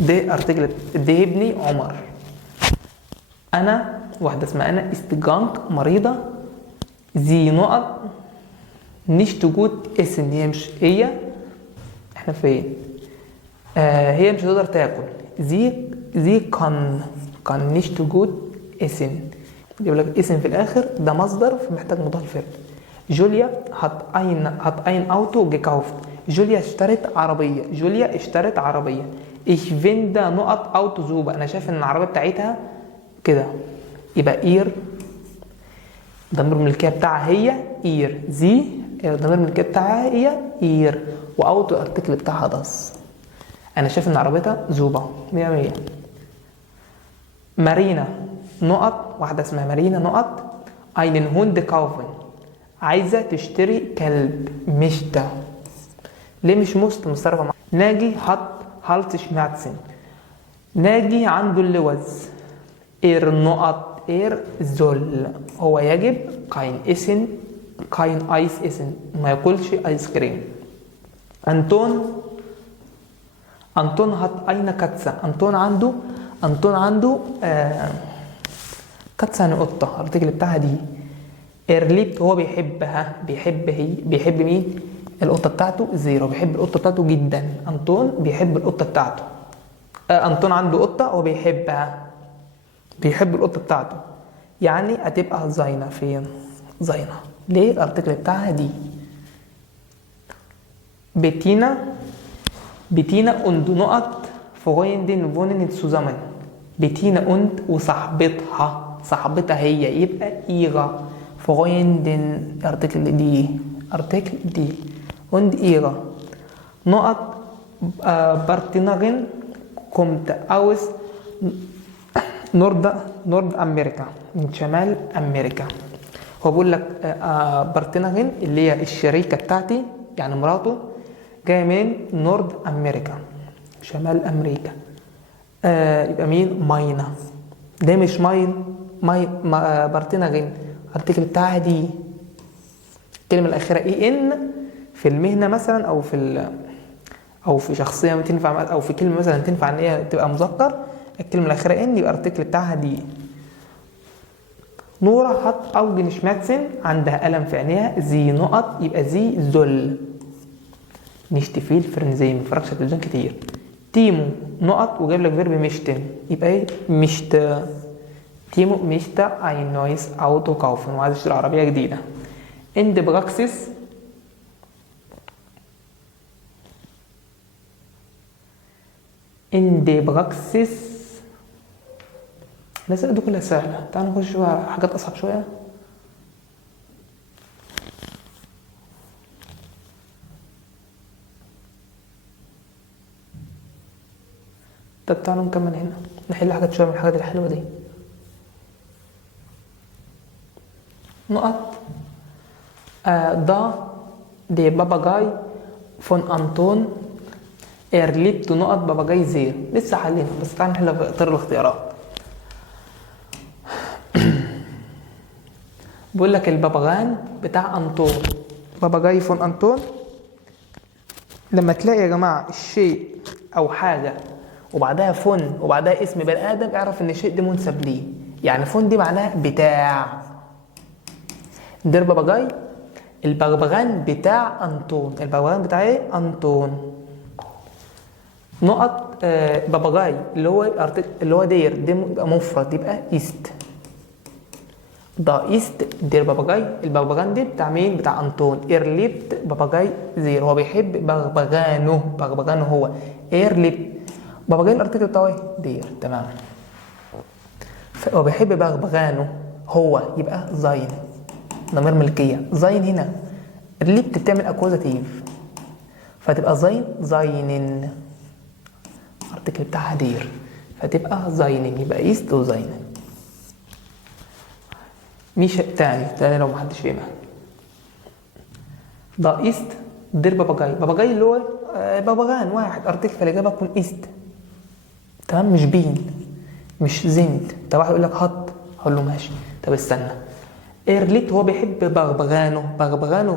ده ارتكل ده ابني عمر. انا واحدة اسمها انا استجانك مريضة. زي نقط nicht gut essen. هي مش هي احنا فين؟ هي مش هتقدر تاكل. زي كان nicht gut essen. يجيب لك اسم في الاخر ده مصدر فمحتاج مضاف فعل. جوليا hat ein Auto gekauft. جوليا اشترت عربية. جوليا اشترت عربية. ich finde نقط Auto زوبة. انا شايف ان العربية بتاعتها كده. يبقى اير ضمير الملكية بتاعها هي اير. زي ضمير الملكية بتاعها هي اير. واوتو ارتكل بتاعها داس. انا شايف ان عربيتها زوبة 100. مارينا نقط واحدة اسمها مارينا نقط einen Hund kaufen. عايزة تشتري كلب. مشتا. ليه مش مصرفة؟ ناجي halt Schmerzen. ناجي عنده اللوز. نقط زول. هو يجب kein ايس essen. ما ياكلش ايس كريم. انطون hat eine Katze. انطون عنده كاتسة يعني قطة. الارتكل بتاعها دي. ليبت هو بيحبها. بيحب مين؟ القطة بتاعته. زيرو. بيحب القطة بتاعته جدا. انطون بيحب القطة بتاعته. انطون عنده قطة وبيحبها. بيحب القطة بتاعته. يعني هتبقى زاينة. فين؟ زاينة. ليه؟ الارتكل بتاعها دي. بتينا und نقط Freundin wohnen zusammen. بتينا und صاحبتها هي يبقى إيغا. Freundin ارتكل دي und إيغا. نقط Partnerin kommt aus نورد أمريكا. من شمال أمريكا. هو بيقول لك بارتنرين اللي هي الشريكة بتاعتي يعني مراته جاية من نورد أمريكا شمال أمريكا. يبقى مين؟ ماينا. ده مش بارتنرين. الارتكل بتاعها دي. الكلمة الأخيرة ان في المهنة مثلا أو في شخصية تنفع أو في كلمة مثلا تنفع إن هي تبقى مذكر. الكلمة الأخيرة ان يبقى الارتكل بتاعها دي. نورة حط أوجن شماتسن عندها ألم في عينيها. زي نقط يبقى زي زل. نشتفيل فرنزي مفرقش تلفزيون كتير. تيمو نقط وجايب لك فيرب مشتن يبقى ايه؟ مشت. تيمو مشتا ein neues Auto kaufen. وعايز يشتري عربية جديدة. in der Praxis الأسئلة دي كلها سهلة. تعالوا نخش حاجات أصعب شوية. طب تعالوا نكمل هنا نحل حاجات شوية من الحاجات الحلوة دي. نقط دي باباجاي فون أنطون ليبت نقط باباجاي زير. لسه حالين بس تعالوا نحل في إطار الاختيارات. بيقول لك الببغان بتاع أنطون. باباجاي فون أنطون. لما تلاقي يا جماعة الشيء أو حاجة وبعدها فون وبعدها اسم بني آدم اعرف إن الشيء ده منسب ليه. يعني فون دي معناها بتاع. ده باباجاي البغبغان بتاع أنطون. البغبغان بتاع إيه؟ أنطون. نقط باباجاي اللي هو دير دي مفرد يبقى إيست. دا إيست دير باباجاي. البغبغان دي بتاع مين؟ بتاع أنطون. ليبت باباجاي زير. هو بيحب بغبغانه. هو ليبت باباجاي الارتكل بتاعه ايه؟ دير. تمام. هو بيحب بغبغانه هو، يبقى زين، ضمير ملكية. زين هنا اللي بتعمل اكوزاتيف، فتبقى زين زينن، الارتكل بتاعها دير، فتبقى زينن، يبقى ايست وزين. مش تاني لو محدش فهمها. ده ايست دير باباجاي، باباجاي اللي هو باباغان واحد، ارتكل، فالاجابه تكون ايست. تمام، مش بين، مش زند. طب واحد يقول لك هات، اقول له ماشي. طب استنى، ايرليت هو بيحب بغبغانه، بغبغانه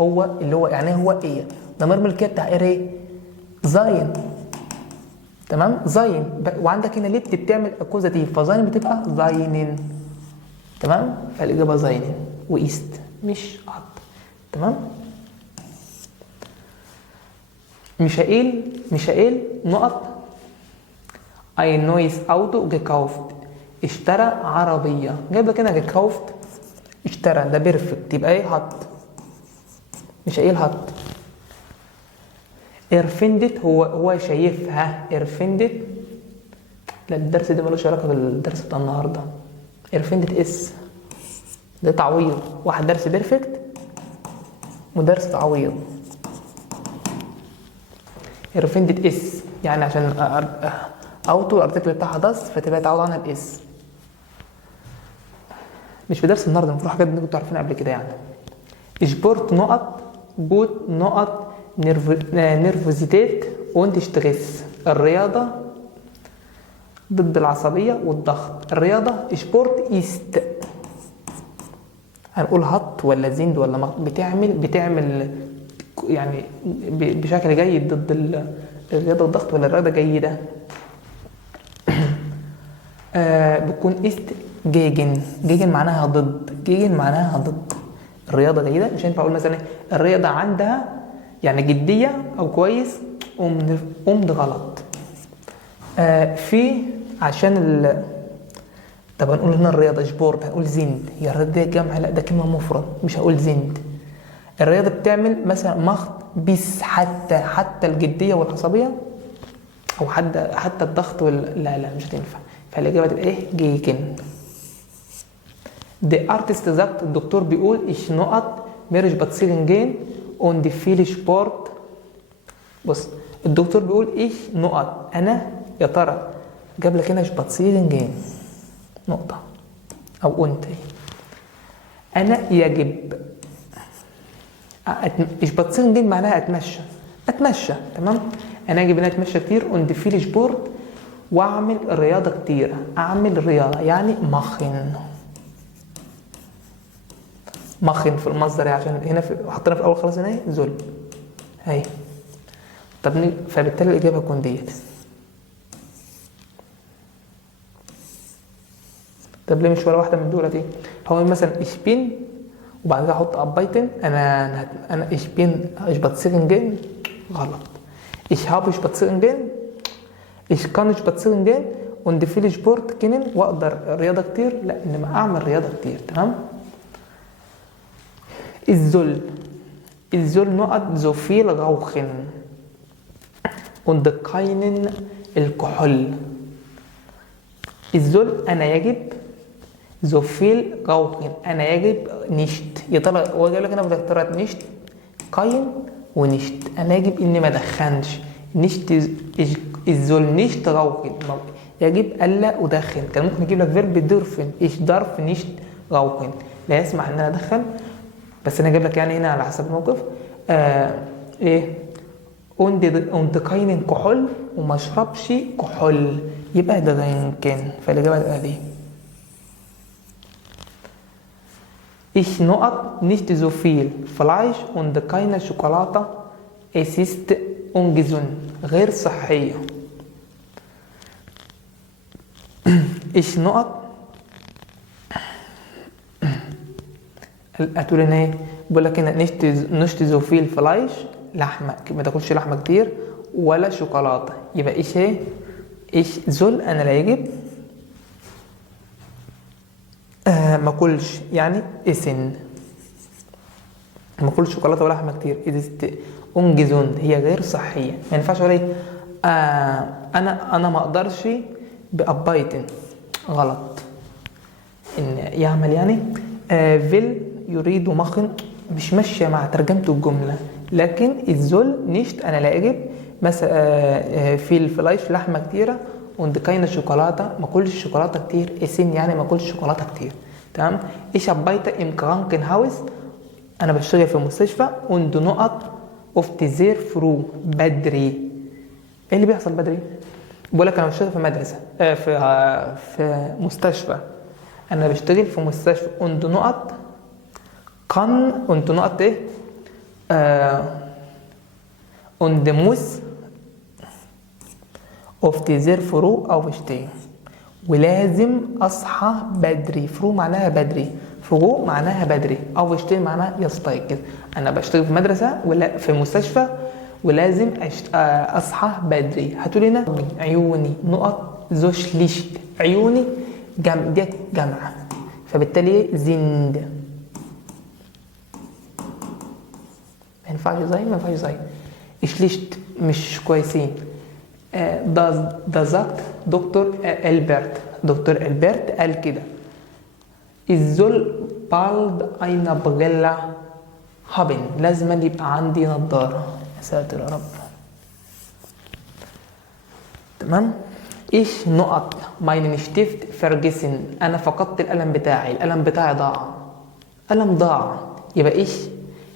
هو اللي هو يعني هو ايه، ضمير ملكيه بتاع ايه، زين. تمام، زين. وعندك هنا ليت بتعمل اكوزاتيف، فزين بتبقى زينن. تمام، فالاجابه زينن وايست مش هات. تمام. ميشائيل نقط ein neues Auto gekauft، اشترى عربية. جايب لك هنا gekauft اشترى، ده بيرفكت، يبقى ايه، هات. ميشائيل هات. erfindet هو شايفها، erfindet. لا الدرس ده ملوش علاقة بالدرس بتاع النهاردة. erfindet اس ده تعويض، واحد درس بيرفكت ودرس تعويض. erfindet اس يعني عشان اوتو الارتكل بتاعها داس، فتبقى تعوض عنها الاس. مش في درس النهارده، المفروض حاجات انتوا كنتوا عارفينها قبل كده يعني. سبورت نقط جوت نقط نيرفوزيتيت وانت شتغس، الرياضه ضد العصبيه والضغط. الرياضه سبورت ايست، هنقول هات ولا زند ولا بتعمل يعني بشكل جيد ضد الرياضه والضغط، ولا الرياضه جيده. بتكون است جيجن معناها ضد الرياضه جيده. مش هينفع اقول مثلا الرياضه عندها يعني جديه او كويس، ده غلط. في عشان طب هنقول هنا الرياضه سبورت، هنقول زند، هي الرياضه دي جمع، لا ده كلمه مفرد، مش هقول زند. الرياضه بتعمل مثلا مخت بس حتى الجديه والعصبيه، او حتى الضغط لا مش هتنفع. فالاجابه تبقى ايه، جيجن. The artist sagt، الدكتور بيقول ich نقط ميرش باتسيلن جين und viele Sport. بص الدكتور بيقول ich نقط انا، يا ترى جاب لك هنا شباتسيلن جين نقطه او انت، انا يجب شباتسيلن جين معناها اتمشى. تمام، انا يجب ان اتمشى كتير und viele Sport، واعمل رياضه كتير. اعمل رياضه يعني مخن في المصدر، عشان هنا حطينا في الاول خلاص هنا ذل هي. طب فبالتالي الاجابه هتكون ديت. طب ليه مش ولا واحده من دول دي؟ هو مثلا اشبين وبعد كده احط ابايتن، انا اشبين اشباتسيلن جين غلط. ich habe spazieren gehen، ich kann spazieren gehen und viele Sport kennen، واقدر رياضه كتير، لا انما اعمل رياضه كتير. تمام. الذل نقط so viel rauchen und keinen الكحول. الذل انا يجب so viel rauchen، انا يجب nicht. يا ترى هو جايب لك هنا بالاختيارات nicht kein ونشت، انا يجب اني ما ادخنش. نشت الذل نشت rauchen، يجب الا ادخن. كان ممكن يجيب لك فيرب دورفن، ich darf nicht rauchen، لا يسمح ان انا ادخن، بس انا جايب لك يعني هنا على حسب الموقف. ايه und keinen كحول، وما اشربش كحول، يبقى ده يمكن. فالاجابه تبقى دي. ich نقط nicht so viel Fleisch und keine Schokolade، es ist ungesund، غير صحيه. ich نقط هتقول هنا ايه، بقول لك هنا نشت so viel Fleisch، لحمه ما تاكلش لحمه كتير، ولا شوكولاته، يبقى ايش ايه، ايش ذل انا لا يجب ما اكلش يعني اسن، ما اكلش شوكولاته ولا لحمه كتير. ungesund هي غير صحيه، ما ينفعش اقول ايه انا ما اقدرش بابايتن، غلط. ان يعمل يعني. فيل يريد مخن مش ماشيه مع ترجمه الجمله، لكن الزول نيشت انا لا اجب مثلا. في الفلايش لحمه كتيره، وند كاينه شوكولاته ما كلش شوكولاته كتير، اسين يعني ما كلش شوكولاته كتير. تمام. ايش ابايتا ام كرانكن هاوس انا بشتغل في مستشفى. وند نقط اوف تزير فرو بدري. ايه اللي بيحصل بدري؟ بقول لك انا بشتغل في مدرسه في مستشفى. انا بشتغل في مستشفى. وند نقط قن وند نقط ايه وند موس اوف تزير فرو او بشتغل. ولازم اصحى بدري. فرو معناها بدري، فرو معناها بدري، او بشتغل معناها يستيقظ. انا بشتغل في مدرسه ولا في مستشفى ولازم اصحى بدري. هتقولي هنا عيوني نقط زوش ليشت. عيوني ديت جمع، فبالتالي زند. ما ينفعش زي اشليشت مش كويسين. دازاك دكتور البرت قال كده. الزول بالد اين بغلا هابن. لازم يبقى عندي نظارة. يا ساتر يا رب. تمام. ايش نقط ماين شتيفت فرجسن. انا فقدت القلم بتاعي. القلم بتاعي ضاع. قلم ضاع يبقى ايش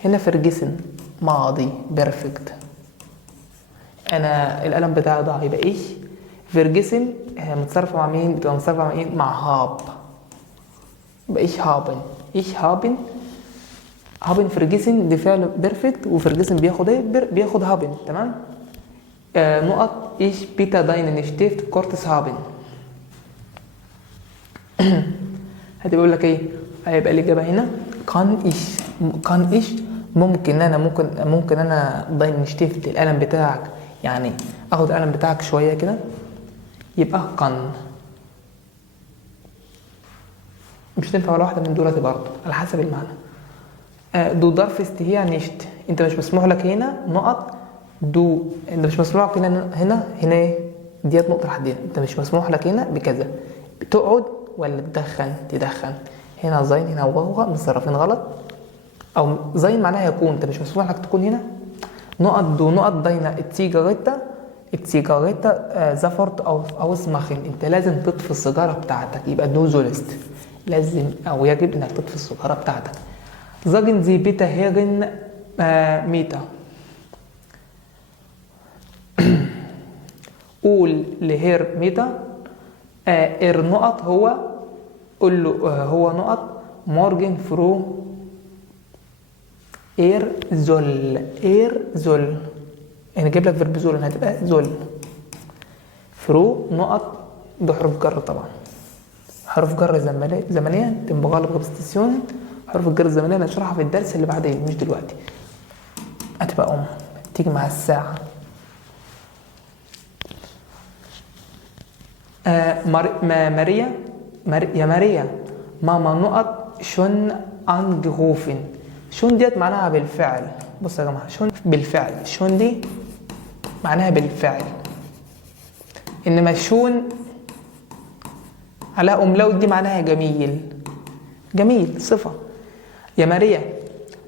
هنا؟ فرجسن ماضي بيرفكت. انا القلم بتاعي ضاع يبقى ايش؟ فرجسن. متصرفه مع مين؟ بتبقى متصرفه مع ايه؟ مع هاب. يبقى ايش هابن؟ ايش هابن؟ هابن فرجسن دي فعل بيرفكت، وفرجسن بياخد ايه؟ بياخد هابن. تمام. نقط ايش بيتا داين نشتيفت كورتس هابن. هتقول لك ايه؟ هيبقى الاجابه هنا كان ايش ممكن انا داين نشتيفت القلم بتاعك، يعني اخد القلم بتاعك شويه كده. يبقى كان مش تنفع ولا واحده من دولت برضه على حسب المعنى. دو دارفست هي نشت. انت مش مسموح لك هنا نقط انت مش مسموح لك هنا ايه؟ ديت نقطه لحدين. انت مش مسموح لك هنا بكذا، بتقعد ولا تدخن. هنا زين هنا وهو متصرفين غلط. او زين معناها يكون. انت مش مسموح لك تكون هنا. نقط داينا السيجاريتا زفرت او اسمخن. انت لازم تطفي السيجاره بتاعتك. يبقى دو زولست. لازم او يجب انك تطفي السيجاره بتاعتك. زاجن زي بيتا هيرن ميتا. قول لهير ميتا. نقط هو. قول له هو نقط مورجن فرو زول. زول يعني جيب لك فيرب زول هتبقى زول. فرو نقط بحروف جر. طبعا حروف جر زمنيه تبقى غالب سبستيسيون. حروف الجر الزمنيه نشرحها في الدرس اللي بعدين مش دلوقتي. هتبقى تيجي مع الساعه. ماريا ماما نقط شون انجروفن. شون ديت معناها بالفعل. بص يا جماعه شون بالفعل. شون دي معناها بالفعل، انما شون على املاوت دي معناها جميل صفه. يا ماريا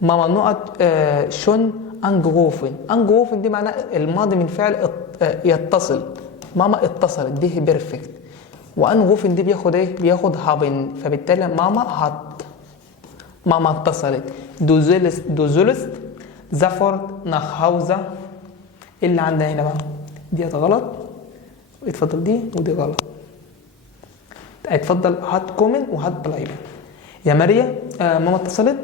ماما نقط شون انجروفن دي معناها الماضي من فعل يتصل. ماما اتصلت دي بيرفكت. وانغوفن دي بياخد ايه؟ بياخد هابن. فبالتالي ماما اتصلت. دوزولست زفرت نخهاوزة. اللي عندنا هنا بقى ديت غلط. اتفضل دي ودي غلط. اتفضل هات كومن وهات بلايبن. يا ماريا ماما اتصلت.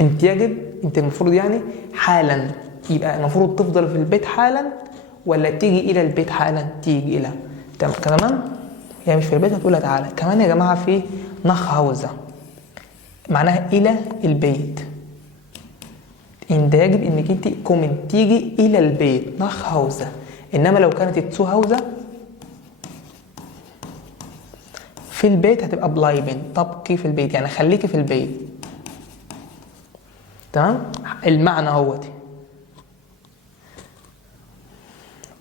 انت المفروض يعني حالا. يبقى المفروض تفضل في البيت حالا ولا تيجي الى البيت حالا؟ تيجي الى. تمام. يعني مش في البيت هتقولها تعالى. كمان يا جماعه في نخهاوزة معناها الى البيت. انت يجب انك انت كومن تيجي الى البيت نخهاوزة. انما لو كانت تسوهاوزة في البيت هتبقى بلايبن. تبقي في البيت يعني خليكي في البيت. تمام. المعنى هو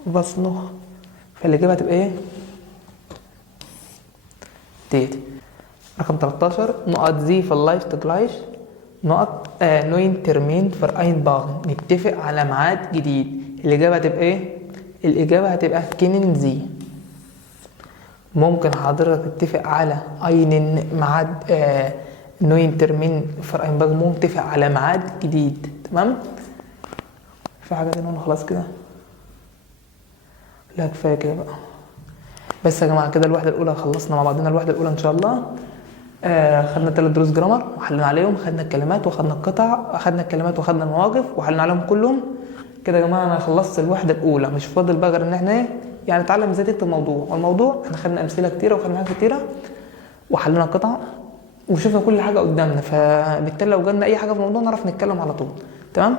بس نخ. فالإجابة هتبقى ايه؟ ديت. رقم 13 نقط زي في اللايف تجلايش نقط نوين ترمين فر اين باغن، نتفق على ميعاد جديد. الإجابة هتبقى ايه؟ الإجابة هتبقى كينن زي. ممكن حضرتك تتفق على اين ميعاد نوين ترمين فر اين باغن، ممكن تتفق على ميعاد جديد. تمام؟ في حاجة تانية ولا خلاص كده؟ لا كفاية كده بقى. بس يا جماعة كده الوحدة الأولى خلصنا مع بعضنا الوحدة الأولى إن شاء الله. خدنا 3 دروس جرامر وحلنا عليهم، خدنا الكلمات وخدنا القطع، خدنا الكلمات وخدنا المواقف وحلنا عليهم كلهم. كده يا جماعة أنا خلصت الوحدة الأولى، مش فاضل بقى غير إن احنا ايه يعني نتعلم ازاي تكتب موضوع، والموضوع احنا خدنا أمثلة كتيرة وخدنا حاجات كتيرة وحلنا قطع وشوفنا كل حاجة قدامنا، فبالتالي لو جالنا أي حاجة في الموضوع نعرف نتكلم على طول. تمام؟